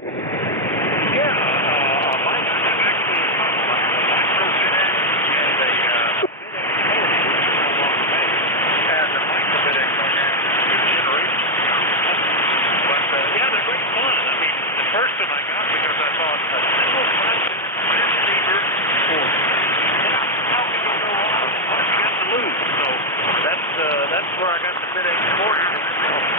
That's where I got the BID-X